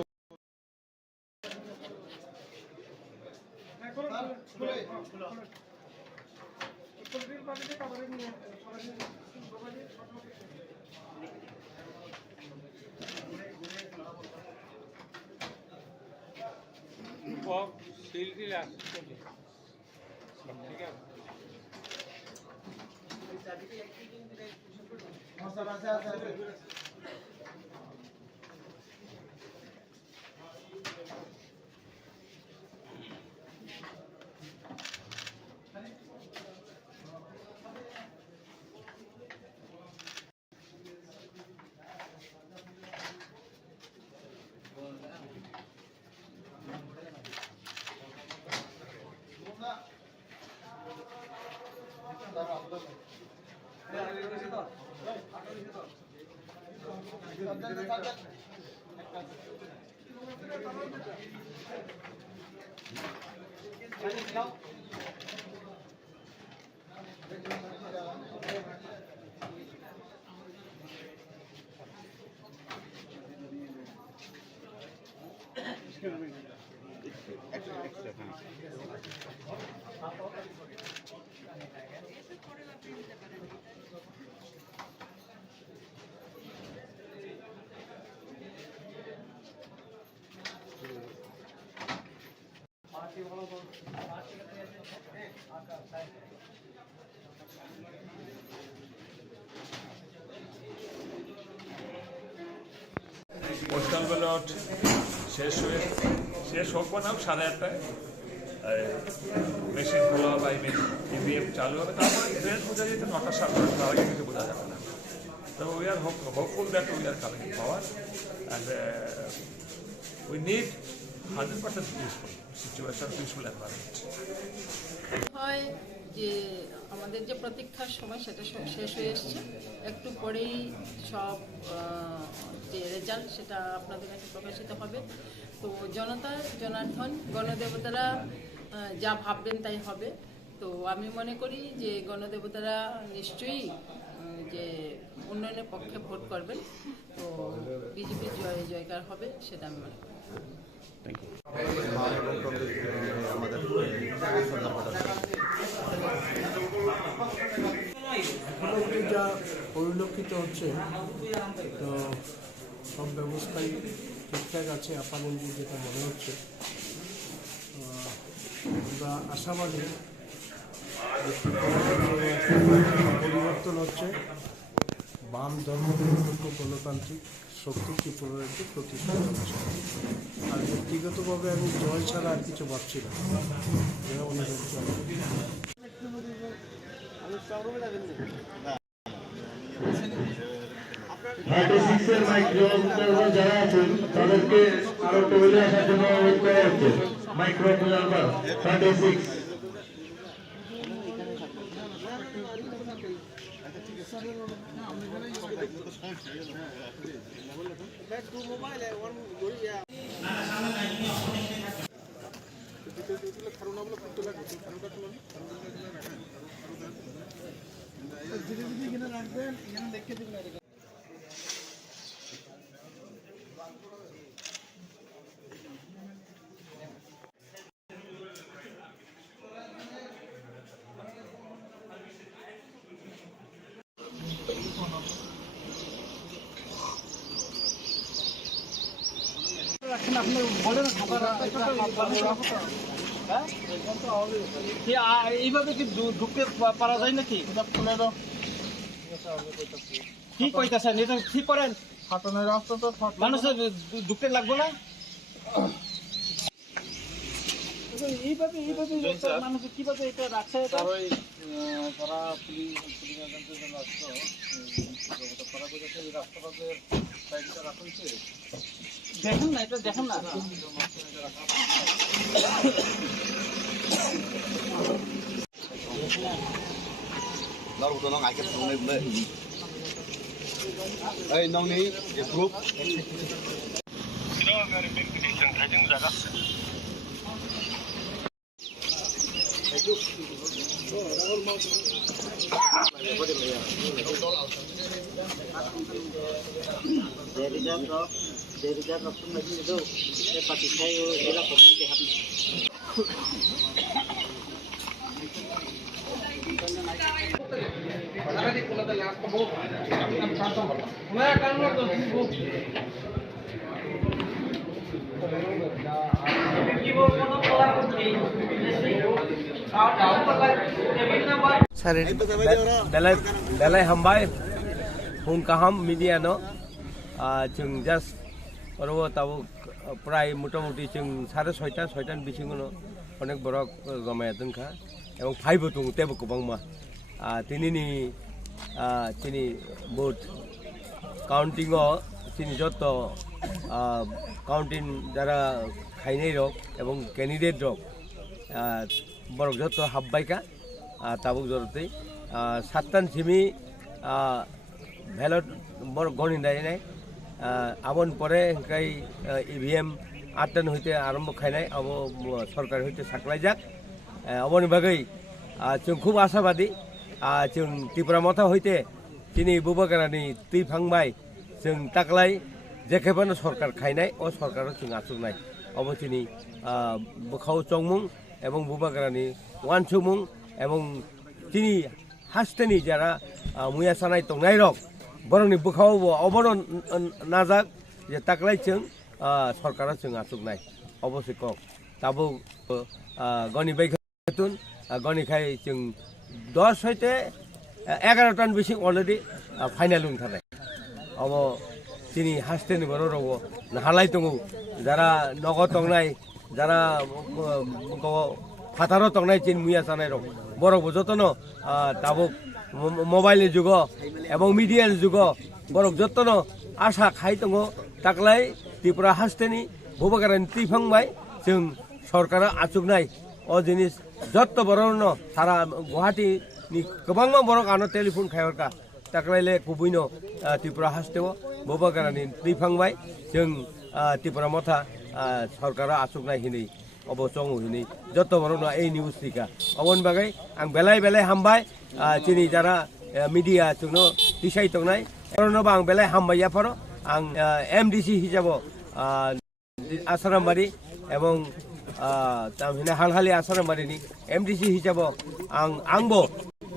পোস্টাল ব্যালট শেষ হোক না 8:30টায় মেশিন খোলা বা ইভিএম চালু হবে, তারপরে রেজাল্ট বোঝা যেতে 9টা 7টা তার আগে কিছু বোঝা যাবে না। তো we are hopeful that we are coming power and we need 100% peaceful situation, peaceful environment. হয় যে আমাদের যে প্রতীক্ষার সময় সেটা শেষ হয়ে এসছে, একটু পরেই সব যে রেজাল্ট সেটা আপনাদের কাছে প্রকাশিত হবে। তো জনতা জনার্দন গণদেবতারা যা ভাববেন তাই হবে। তো আমি মনে করি যে গণদেবতারা নিশ্চয়ই যে উন্নয়নের পক্ষে ভোট করবেন, তো বিজেপি জয়কার হবে সেটা আমি মনে করি। যা পরিলক্ষিত হচ্ছে, তো সব ব্যবস্থাই ঠিকঠাক আছে আপাতত যেটা মনে হচ্ছে। আমরা আশাবাদী পরিবর্তন হচ্ছে, বাম ধর্মনিরপেক্ষ গণতান্ত্রিক শক্তি ত্রিপুরার একটি প্রতিষ্ঠা হচ্ছে। আর ব্যক্তিগতভাবে আমি জয় ছাড়া আর কিছু ভাবছি না। যারা আছেন তাদেরকে আরো টেবিলে আসার জন্য অনুরোধ করা হচ্ছে। মাইক্রোফোন নাম্বার 36 এইভাবে কি ঢুকতে পারা যায় নাকি? কি কইতাছেন এটা ঠিক করেন, মানুষের ঢুকতে লাগবো না। এইভাবে মানুষ কিভাবে এটা রাখছে? তারা পুলিশ এজেন্টের জন্য আসতো, রাস্তাঘাটের সাইডটা রাখা হয়েছে। দেখেন না, এটা দেখেন না। Lalu tu nong akhir tunai boleh. Nong ni je group. Sino dari big decision tajung jaga. Dari jam waktu lagi itu, saya pasti saya elak orang sehat. Belai hambai hung kaham media no chung just oro tabu prai motamuti chung 6:30 bisingono onek borok gamayaten kha ebong phaibo tung tebo kobangma tinini vote counting o tini joto counting jara khainai rok ebong candidate rok borok joto habbaika tabuk jorotei 7 simi ballot borok goni dai abon pore kai EVM 8 হইতে আরম্ভ খাইনাই আবো সরকার হইতে সাকলাইজাক অবনি বাগৈ जों খুব আশাবাদী जों ত্রিপুরা মথা হইতে তিনি বুবাগারানি তুই ফাংবাই जों তাকলাই যেখানে সরকার খাইনাই ও সরকারও जों আচুকনাই অবচিনি বখাও চংমুং এবং বুবাগারানি ওয়ানসুমুং এবং তিনি হাসতেনি যারা মুয়া সানাই তংনাই রক বরংনি বখাও অবন নাজাক যে তাকলাই जों সরকারও जों আচুকনাই অবশ্যই কক তাবো গনি বাইখাতুন গনি খাই जों 10 হইতে 11 টন বেশি অলরেডি ফাইনাল উনথারে अब তিনি হাসতেনি বড় রব নাহালাই দङ যারা নগদ তংনাই যারা ফাতারও তংনাই চিন মুয়া সানাই রক বড় যতন তাবো মোবাইলের যুগ এবং মিডিয়ার যুগ বড় যতন আশা খাই দङ তাকলাই ত্রিপুরা হাসতেনি ভুবাগারানি ত্রিফাংবাই जों সরকারা আচুকনাই ও জিনিস যত বড় সারা গুয়াহাটিনি गोबां বড় আনো টেলিফোন খাইরকা তাকলাইলে কুবুইনো ত্রিপুরা হাসতেও ভুবাগারানি ত্রিফাংবাই जों ত্রিপুরা মথা সরকারা আচুকনাই হিনি অবচং হিনি যত বড় এই নিউজ টিকা অবন বাগাই আং বেলাই বেলাই হামবাই চিনি যারা মিডিয়া जोंनो দিশাই তংনাই কারণবা আং বেলাই হামবাইয়া ফারো আং এমডিসি হিসাব আসারামবাড়ি এবং তামিনা হালহালি আসারামবাড়িনি এমডিসি হিসাব আংবো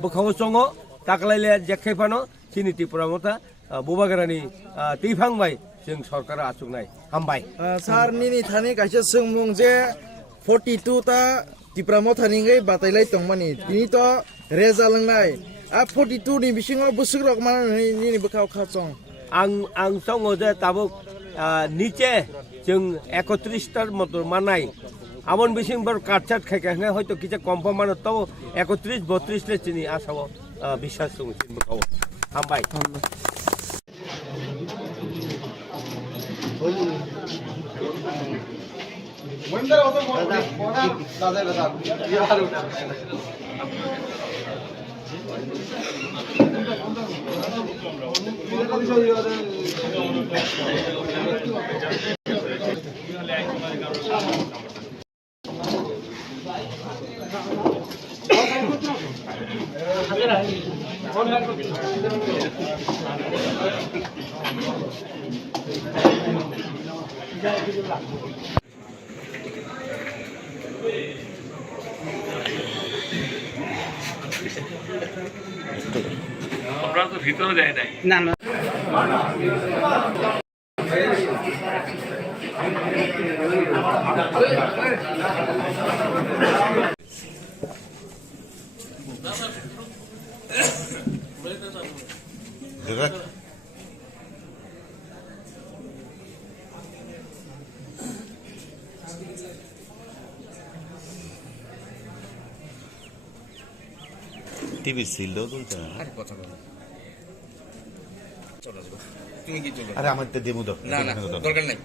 বখাও চঙ তাকলাইলে जेखायफानो চিনি ত্রিপুরা মথা বুবাগারানি ত্রিফাংবাই जों সরকারা আচুকনাই হামবাই सार निनि थानि काइसे सोंमुं जे 42 ता ত্রিপুরা মথাनि बातायलाय तंमानि तिनि तो रेजालंनाय 42 नि बिसिङाव बुसुक रक माने निनि बखाव खाचं आं चङो जे ताबुक নিচে जों 31 টার মতো মানাই আমন বিসিং बर কাটচাট খাইখানে হয়তো কিছু কনফার্ম মানে তো 31 32 লে চিনি আসাও বিশ্বাস দङ চিনি বখাও হামবাই Wonder also more. আমরা তো ভিতরে যাই নাই না না টিভি সিলও তুলছে না। আরে কথা বলো চলে আসবো তুমি কি চলে আরে আমার তো দেবো দাও। না না দরকার নাই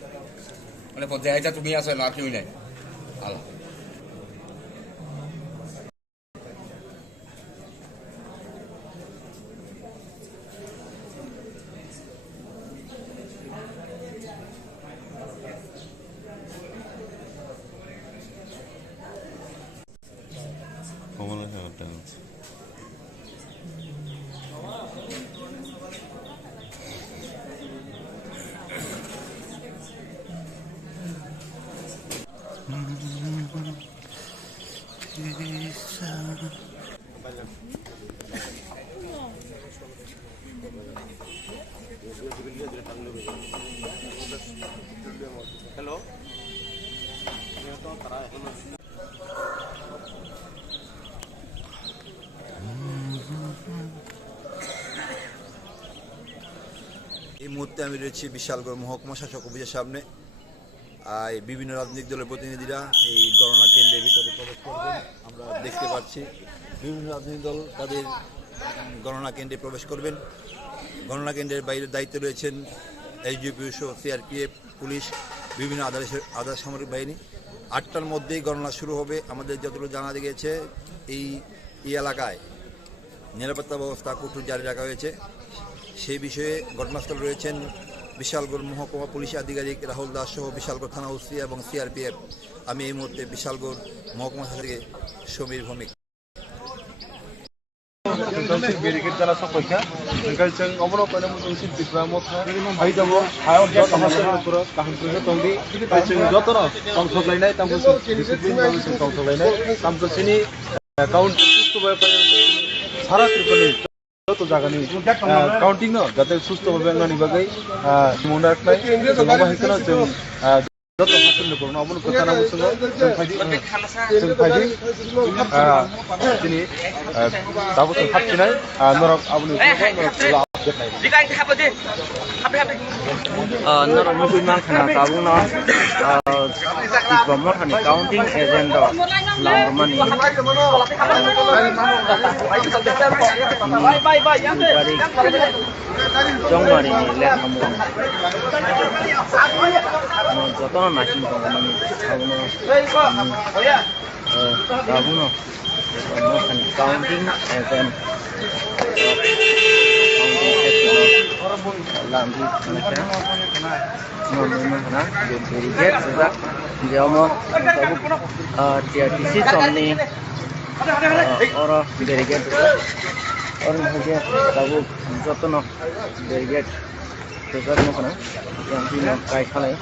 মানে পর্যায়ে তুমি আসো আর কেউই নাই আল্লাহ এই মুহূর্তে আমি রয়েছি বিশালগড় মহকুমা শাসক অফিসের সামনে। আর বিভিন্ন রাজনৈতিক দলের প্রতিনিধিরা এই গণনা কেন্দ্রের ভিতরে প্রবেশ করবেন। আমরা দেখতে পাচ্ছি বিভিন্ন রাজনৈতিক দল তাদের গণনা কেন্দ্রে প্রবেশ করবেন। গণনা কেন্দ্রের বাইরে দায়িত্বে রয়েছেন এসডিপিও সহ সিআরপিএফ, পুলিশ, বিভিন্ন আধা সামরিক বাহিনী। 8টার মধ্যেই গণনা শুরু হবে। আমাদের যতটুকু জানা গিয়েছে এই এলাকায় নিরাপত্তা ব্যবস্থা কঠোর জারি রাখা হয়েছে। সেই বিষয়ে ঘটনাস্থলে রয়েছেন বিশালগড় মহকুমা পুলিশ আধিকারিক রাহুল দাস সহ বিশালগড় থানা ওসি এবং সিআরপিএফ। আমি এই মুহূর্তে বিশালগড় মহকুমা শাসকে সমীর ভৌমিক। ব্যারিকেড দ্বারা সপক্ষা ओंखाय जों अबनो कोन मुंसि दिफ्रा मथा हाय दङ हायाव जत हासर पुरो काहनपुर तंदि जों जतन संसलायनाय तामको डिसिप्लिन जों संसलायनाय तामको सिनि काउंट सुस्त भाबे सारा त्रिपुरानि जत जागानि काउंटिंग न जाते सुस्त भाबे नानि बागै मुनाखनाय जों बाहायखना जों जत हासर पुरो अबनो कोथाना मुसुङो जों फायदि दिनै दाबो जों हाबथिनाय नरक आबुनि नरक मुसलमान खाना काबुना दिप्ल'मा खानि काउंटिंग एजेंट लांगमानि जंगमारिनि लेखामु जतन नासिम दंमोन काबुनो खानि counting agent lambi mereka memenuhi diriget juga dia mau dia disi somni orang diriget juga orang saja tahu jotono diriget juga mau kena yang ini kai kalai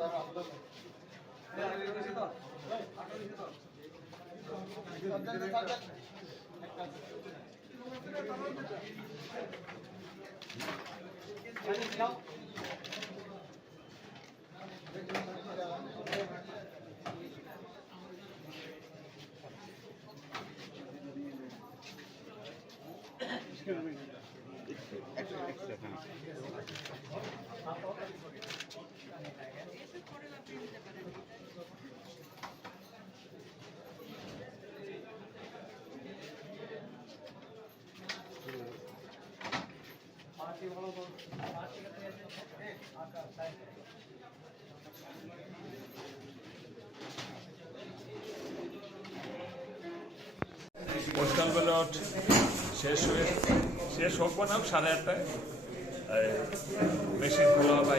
Tamam. Postal ballot শেষ হোক বা না 8:30টায় machine খোলা হবে,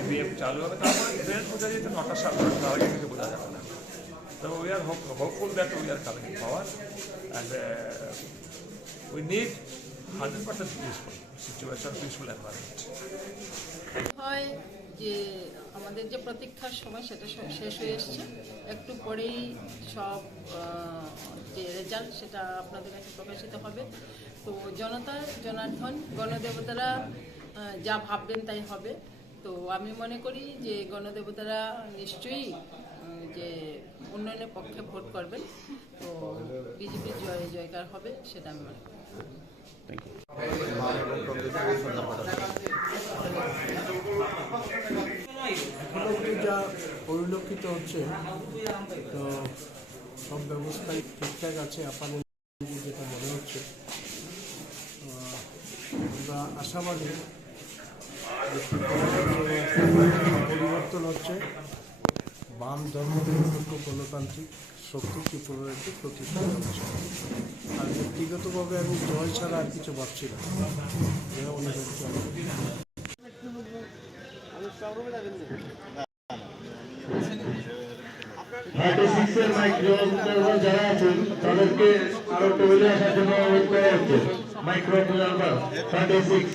EVM চালু হবে, তারপরে result বোঝা যেতে 9টা 7টা, তার আগে কিছু বোঝা যাবে না। তো we are hopeful that we are coming power and we need 100% peaceful situation, peaceful environment. হয় যে আমাদের যে প্রতীক্ষার সময় সেটা শেষ হয়ে এসছে, একটু পরেই সব যে রেজাল্ট সেটা আপনাদের কাছে প্রকাশিত হবে। তো জনতা জনার্দন গণদেবতারা যা ভাববেন তাই হবে। তো আমি মনে করি যে গণদেবতারা নিশ্চয়ই যে উন্নয়নের পক্ষে ভোট করবেন, তো বিজেপির জয়কার হবে সেটা আমি মনে করি। মোটামুটি যা পরিলক্ষিত হচ্ছে, তো সব ব্যবস্থাই ঠিকঠাক আছে আপাতত যেটা মনে হচ্ছে। আমরা আশাবাদী পরিবর্তন হচ্ছে, বাম ধর্মনিরপেক্ষ গণতান্ত্রিক শক্তি ত্রিপুরার একটি প্রতিষ্ঠা হচ্ছে। আর ব্যক্তিগতভাবে আমি জয় ছাড়া আর কিছু ভাবছি না। যারা আছেন তাদেরকে আরো টেবিলে আসার জন্য অনুরোধ করা হচ্ছে। মাইক্রোফোন 36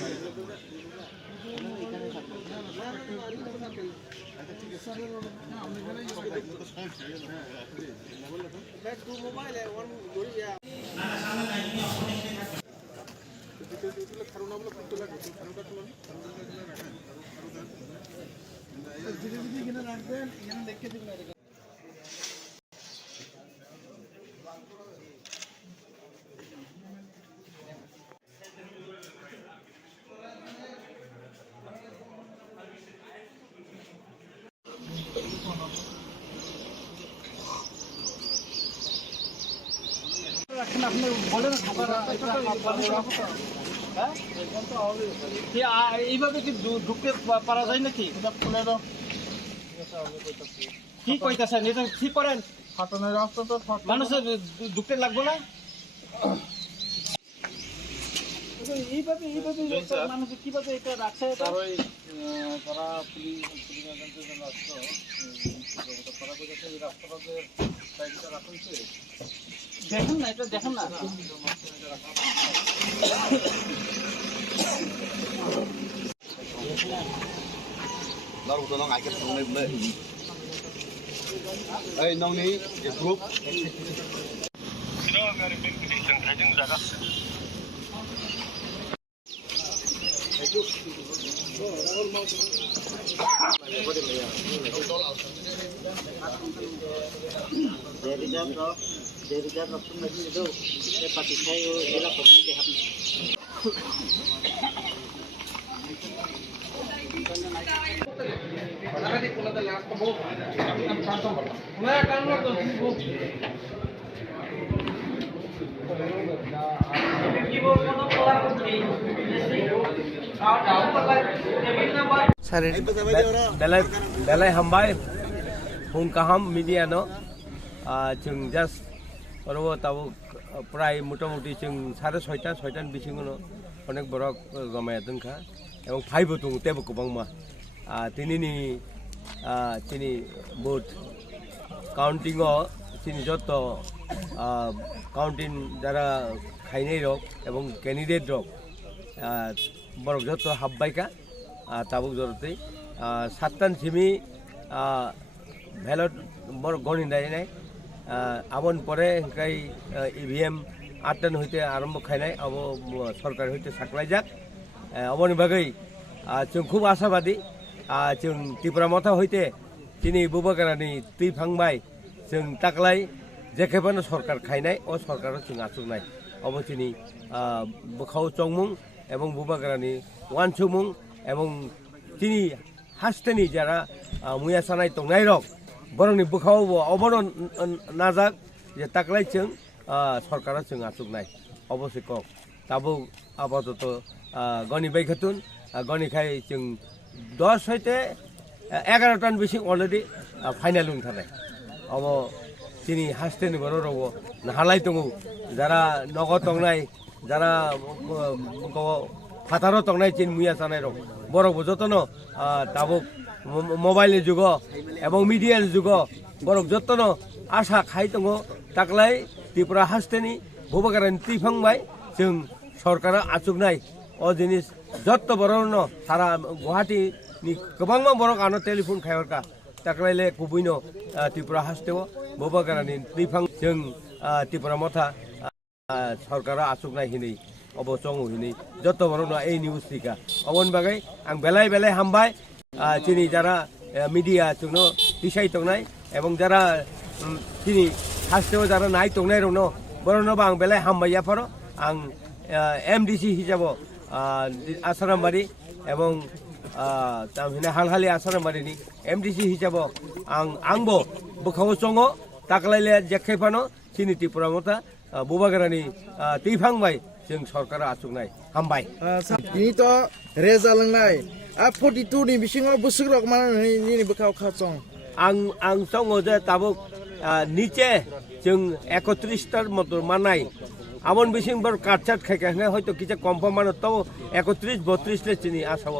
আপনি বলেন এইভাবে কি ঢুকতে পারা যায় নাকি? কি কইতেছেন এটা ঠিক করেন, মানুষের ঢুকতে লাগবে না। এইভাবে মানুষের কিভাবে এটা রাখছে? তারা পুলিশ এজেন্টের জন্য আসতো, তারা কইতেছে এই রাস্তাটাতে সাইডটা রাখুন। দেখেন না, এটা দেখেন না। Lalu tolong akhir tunai boleh. Nong ni group. Dari jam langsung lagi itu, saya pakai saya elak komente habis. Belai hambai hung kaham media no chung just oro tabu prai motamuti chung 6:30 bisingono onek borok gamaya dungkha এবং ফাইবো tung tebo kubangma tini vote counting o tini joto counting jara khainai rok ebong candidate rok borok joto habbaika tabuk jorotei 7tan simi ballot borok goni dai nai আবন পরে ওই EVM 8টান হইতে আরম্ভ খাইনাय अब सरकार হইতে সাকলাইজাক অবনি বাগै जों খুব आशाबादी जों त्रिपुरा मथा हईते दिनै बुबागारानि दै फांबाय जों ताकलाय जेखेबानो सरकार खायनाय अ सरकाराव जों आसुगनाय अबथिनि बोखाव चंमुं एवं बुबागारानि वानसुमुं एवं तिनि हास्तेनि जारा मुया सानाय तंनाय रक बरंनि बोखाव अबनो नाजाक जे ताकलाय जों सरकाराव जों आसुगनाय अबश्य क ताबो आपातत गनि बायखातुन गनि खाय जों 10 হইতে 11টান বেশি অলরেডি ফাইনাল উঠানায় अब তিনি হাসতেনি বড় রব নাহালাই দङ যারা নগদ তংনায় যারা ফাতারও তংনায় চিন মুয়া জানায় রব বড় যতন তাবো মোবাইলের যুগ এবং মিডিয়ার যুগ বড় যতন আশা খাই দङ তাকলাই ত্রিপুরা হাসতেনি ভুবাগারানি ত্রিফাंबाय जों सरकारा आचुगनाय अ जिनिस जत्त बरनो सारा गुवाहाटी नि गोबांमा बरक आनो टेलिफोन खायरका ताकलायले कुबुइनो त्रिपुरा हास्तेव बुबागारानि दैफां जों त्रिपुरा मथा सरकारा आचुगनाय हिनै अब चंगु हिनै जत्त बरनो ए निउज थिका अबन बागै आं बेलाय बेलाय हामबाय चिनि जारा मिडिया जोंनो दिसाय तंनाय एवं जारा चिनि हास्तेव जारा नाय तंनाय रनो बरनो आं बेलाय हामबाय याफारो आं एमडिसि हिसाब आसारामबारि एवं तामहिना हालहालि आसारामबारिनि एमडिसि हिसाब आंबो बोखाव चंगो ताकलायले जेखेफानो चिनि त्रिपुरा मथा बुबागारानि दैफांबाय जों सरकारा आचुगनाय हामबाय ini to reza langnai a 42 ni bisingo busuk rok mana ni bokaw kha chong आं चंगो जे ताबो निचे जों 31 टार मतो मानाय आमन बिसिं बर काटचाट खायखांनाय हयतो किछा कम्फर्म मानो तो 31 32 ले चिनि आसाव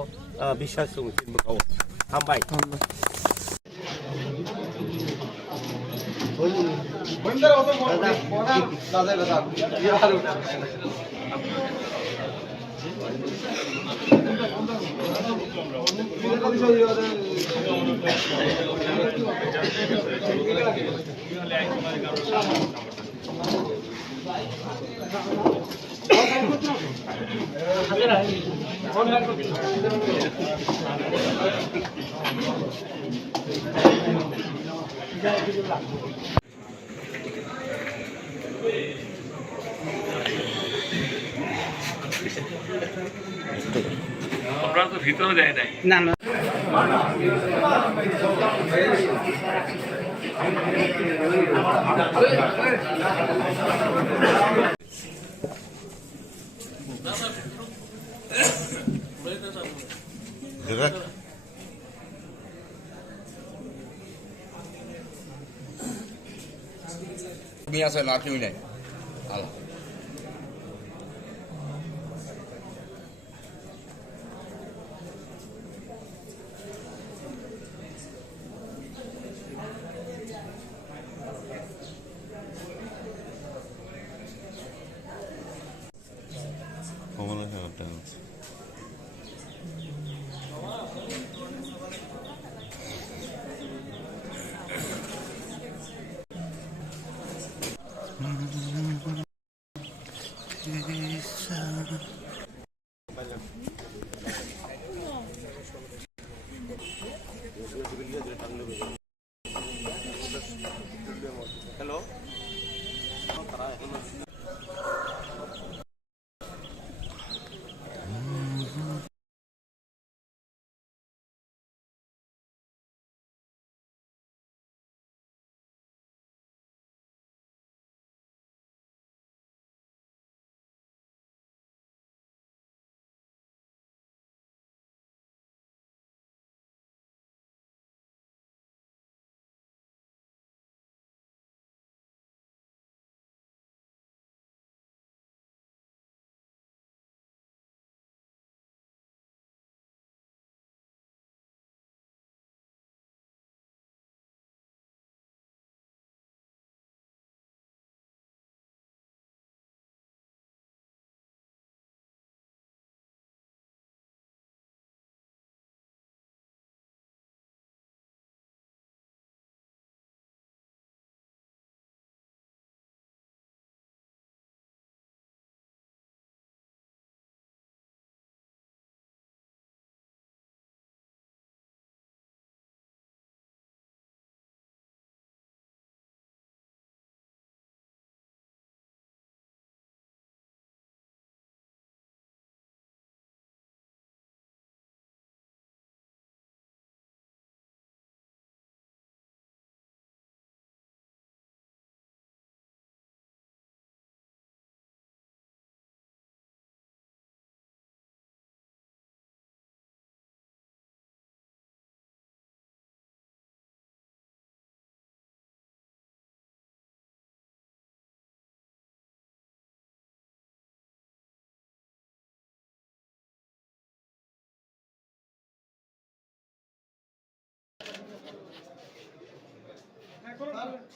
বিশ্বাস दङ बोकाव हामबाय আমরা তো ভিতরে যাই নাই না না তুমি আছে না কেউ নাই আল্লাহ Mm-hmm.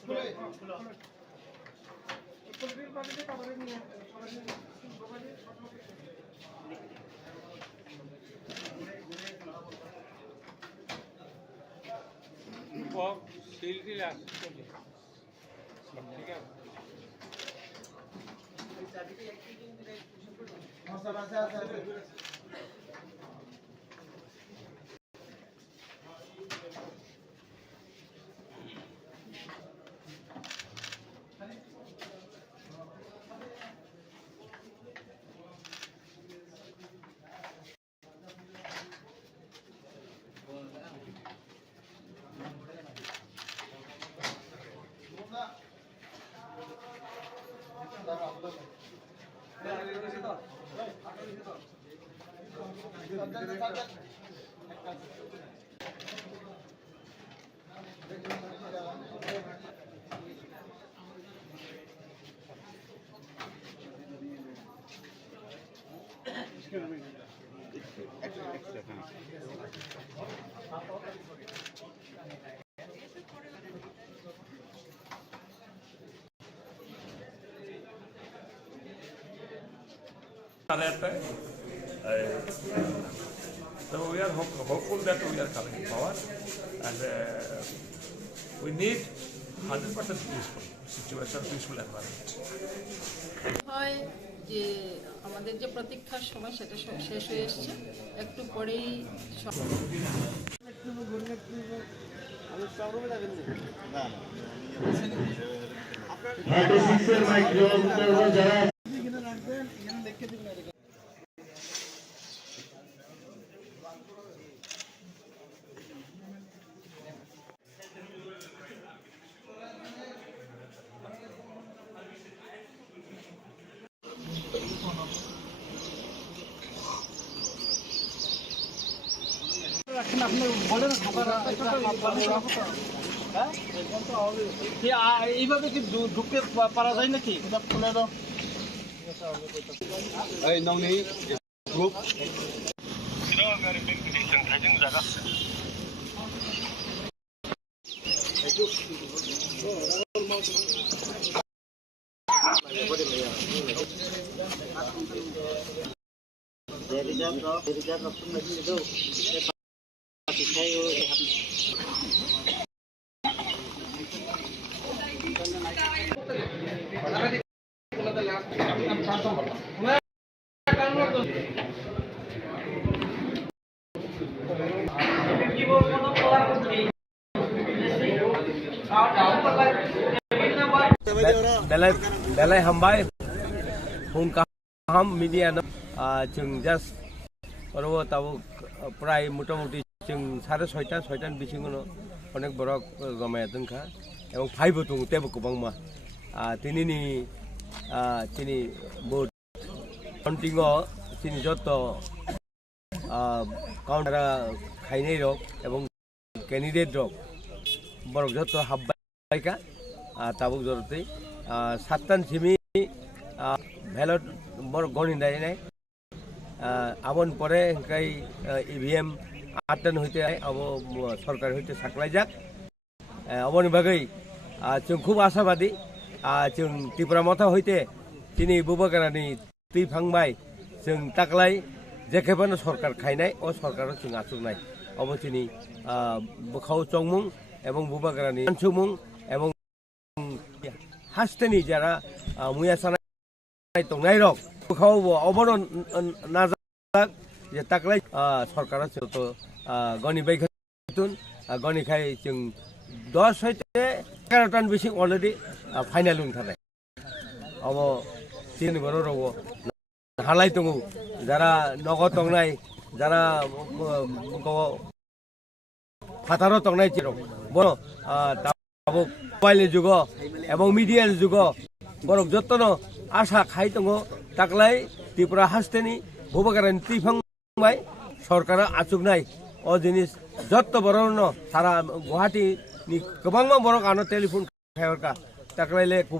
So we are hopeful that we are coming in power, and we need 100% peaceful situation, peaceful environment. হয় যে আমাদের যে প্রতীক্ষার সময় সেটা শেষ হয়ে এসছে, একটু পরেই এইভাবে কি ঢুকতে পারা যায় নাকি? খুলে দাও। এই নংনি group belai hambai hung kaham media जों जास्ट बराबर ताबो प्राय मोटामुटी जों 6:30 बिसिङाव अनेक बरक गमाया दोंखा एवं फाइबो दं तेबो गोबांमा तिनिनि तिनि बहुत कन्टिंग तिनि जत काउंटर खाइनाय रक एवं कैंडिडेट रक बरक जत हाबबायका ताबो जरते 7 सिमी भेलट बरक गनिनाय आबन परे हिंकाय ईवीएम 8 टन हইতে अब सरकार हইতে साक्लायजाक अबनि बागै जों खूब आशाबादी जों त्रिपुरा मथा हইতে दिनै बुबागारानि थैफांबाय जों ताकलाय जेखेबानो सरकार खायनाय अ सरकाराव जों आसुनाय अबथिनि बखाव चंमुं एवं बुबागारानि आनसुमुं एवं हास्तेनि जारा मुया सानाय तंनाय रक बखाव अबन नाजाक जे ताकलाय सरकारा तो गनि बायखुन गनि खाय जों 10 हইতে 11 टन बिसिं अलरेडी फाइनाल उनथानाय अब तीन बरो रगो हालाय दङ যারা नगद तंनाय যারা फातारो तंनाय चिरो बरो ताबो मोबाइल जुग एवं मीडियाल जुग बरक जतन आशा खाय दङ ताकलाय त्रिपुरा हास्तेनि बुबागारानि थैफांबाय सरकारा आचुकनाय अ जिनिस जत बरनो सारा गुवाहाटी नि गोबां बरक आनो टेलिफोन खायरका ताकलायले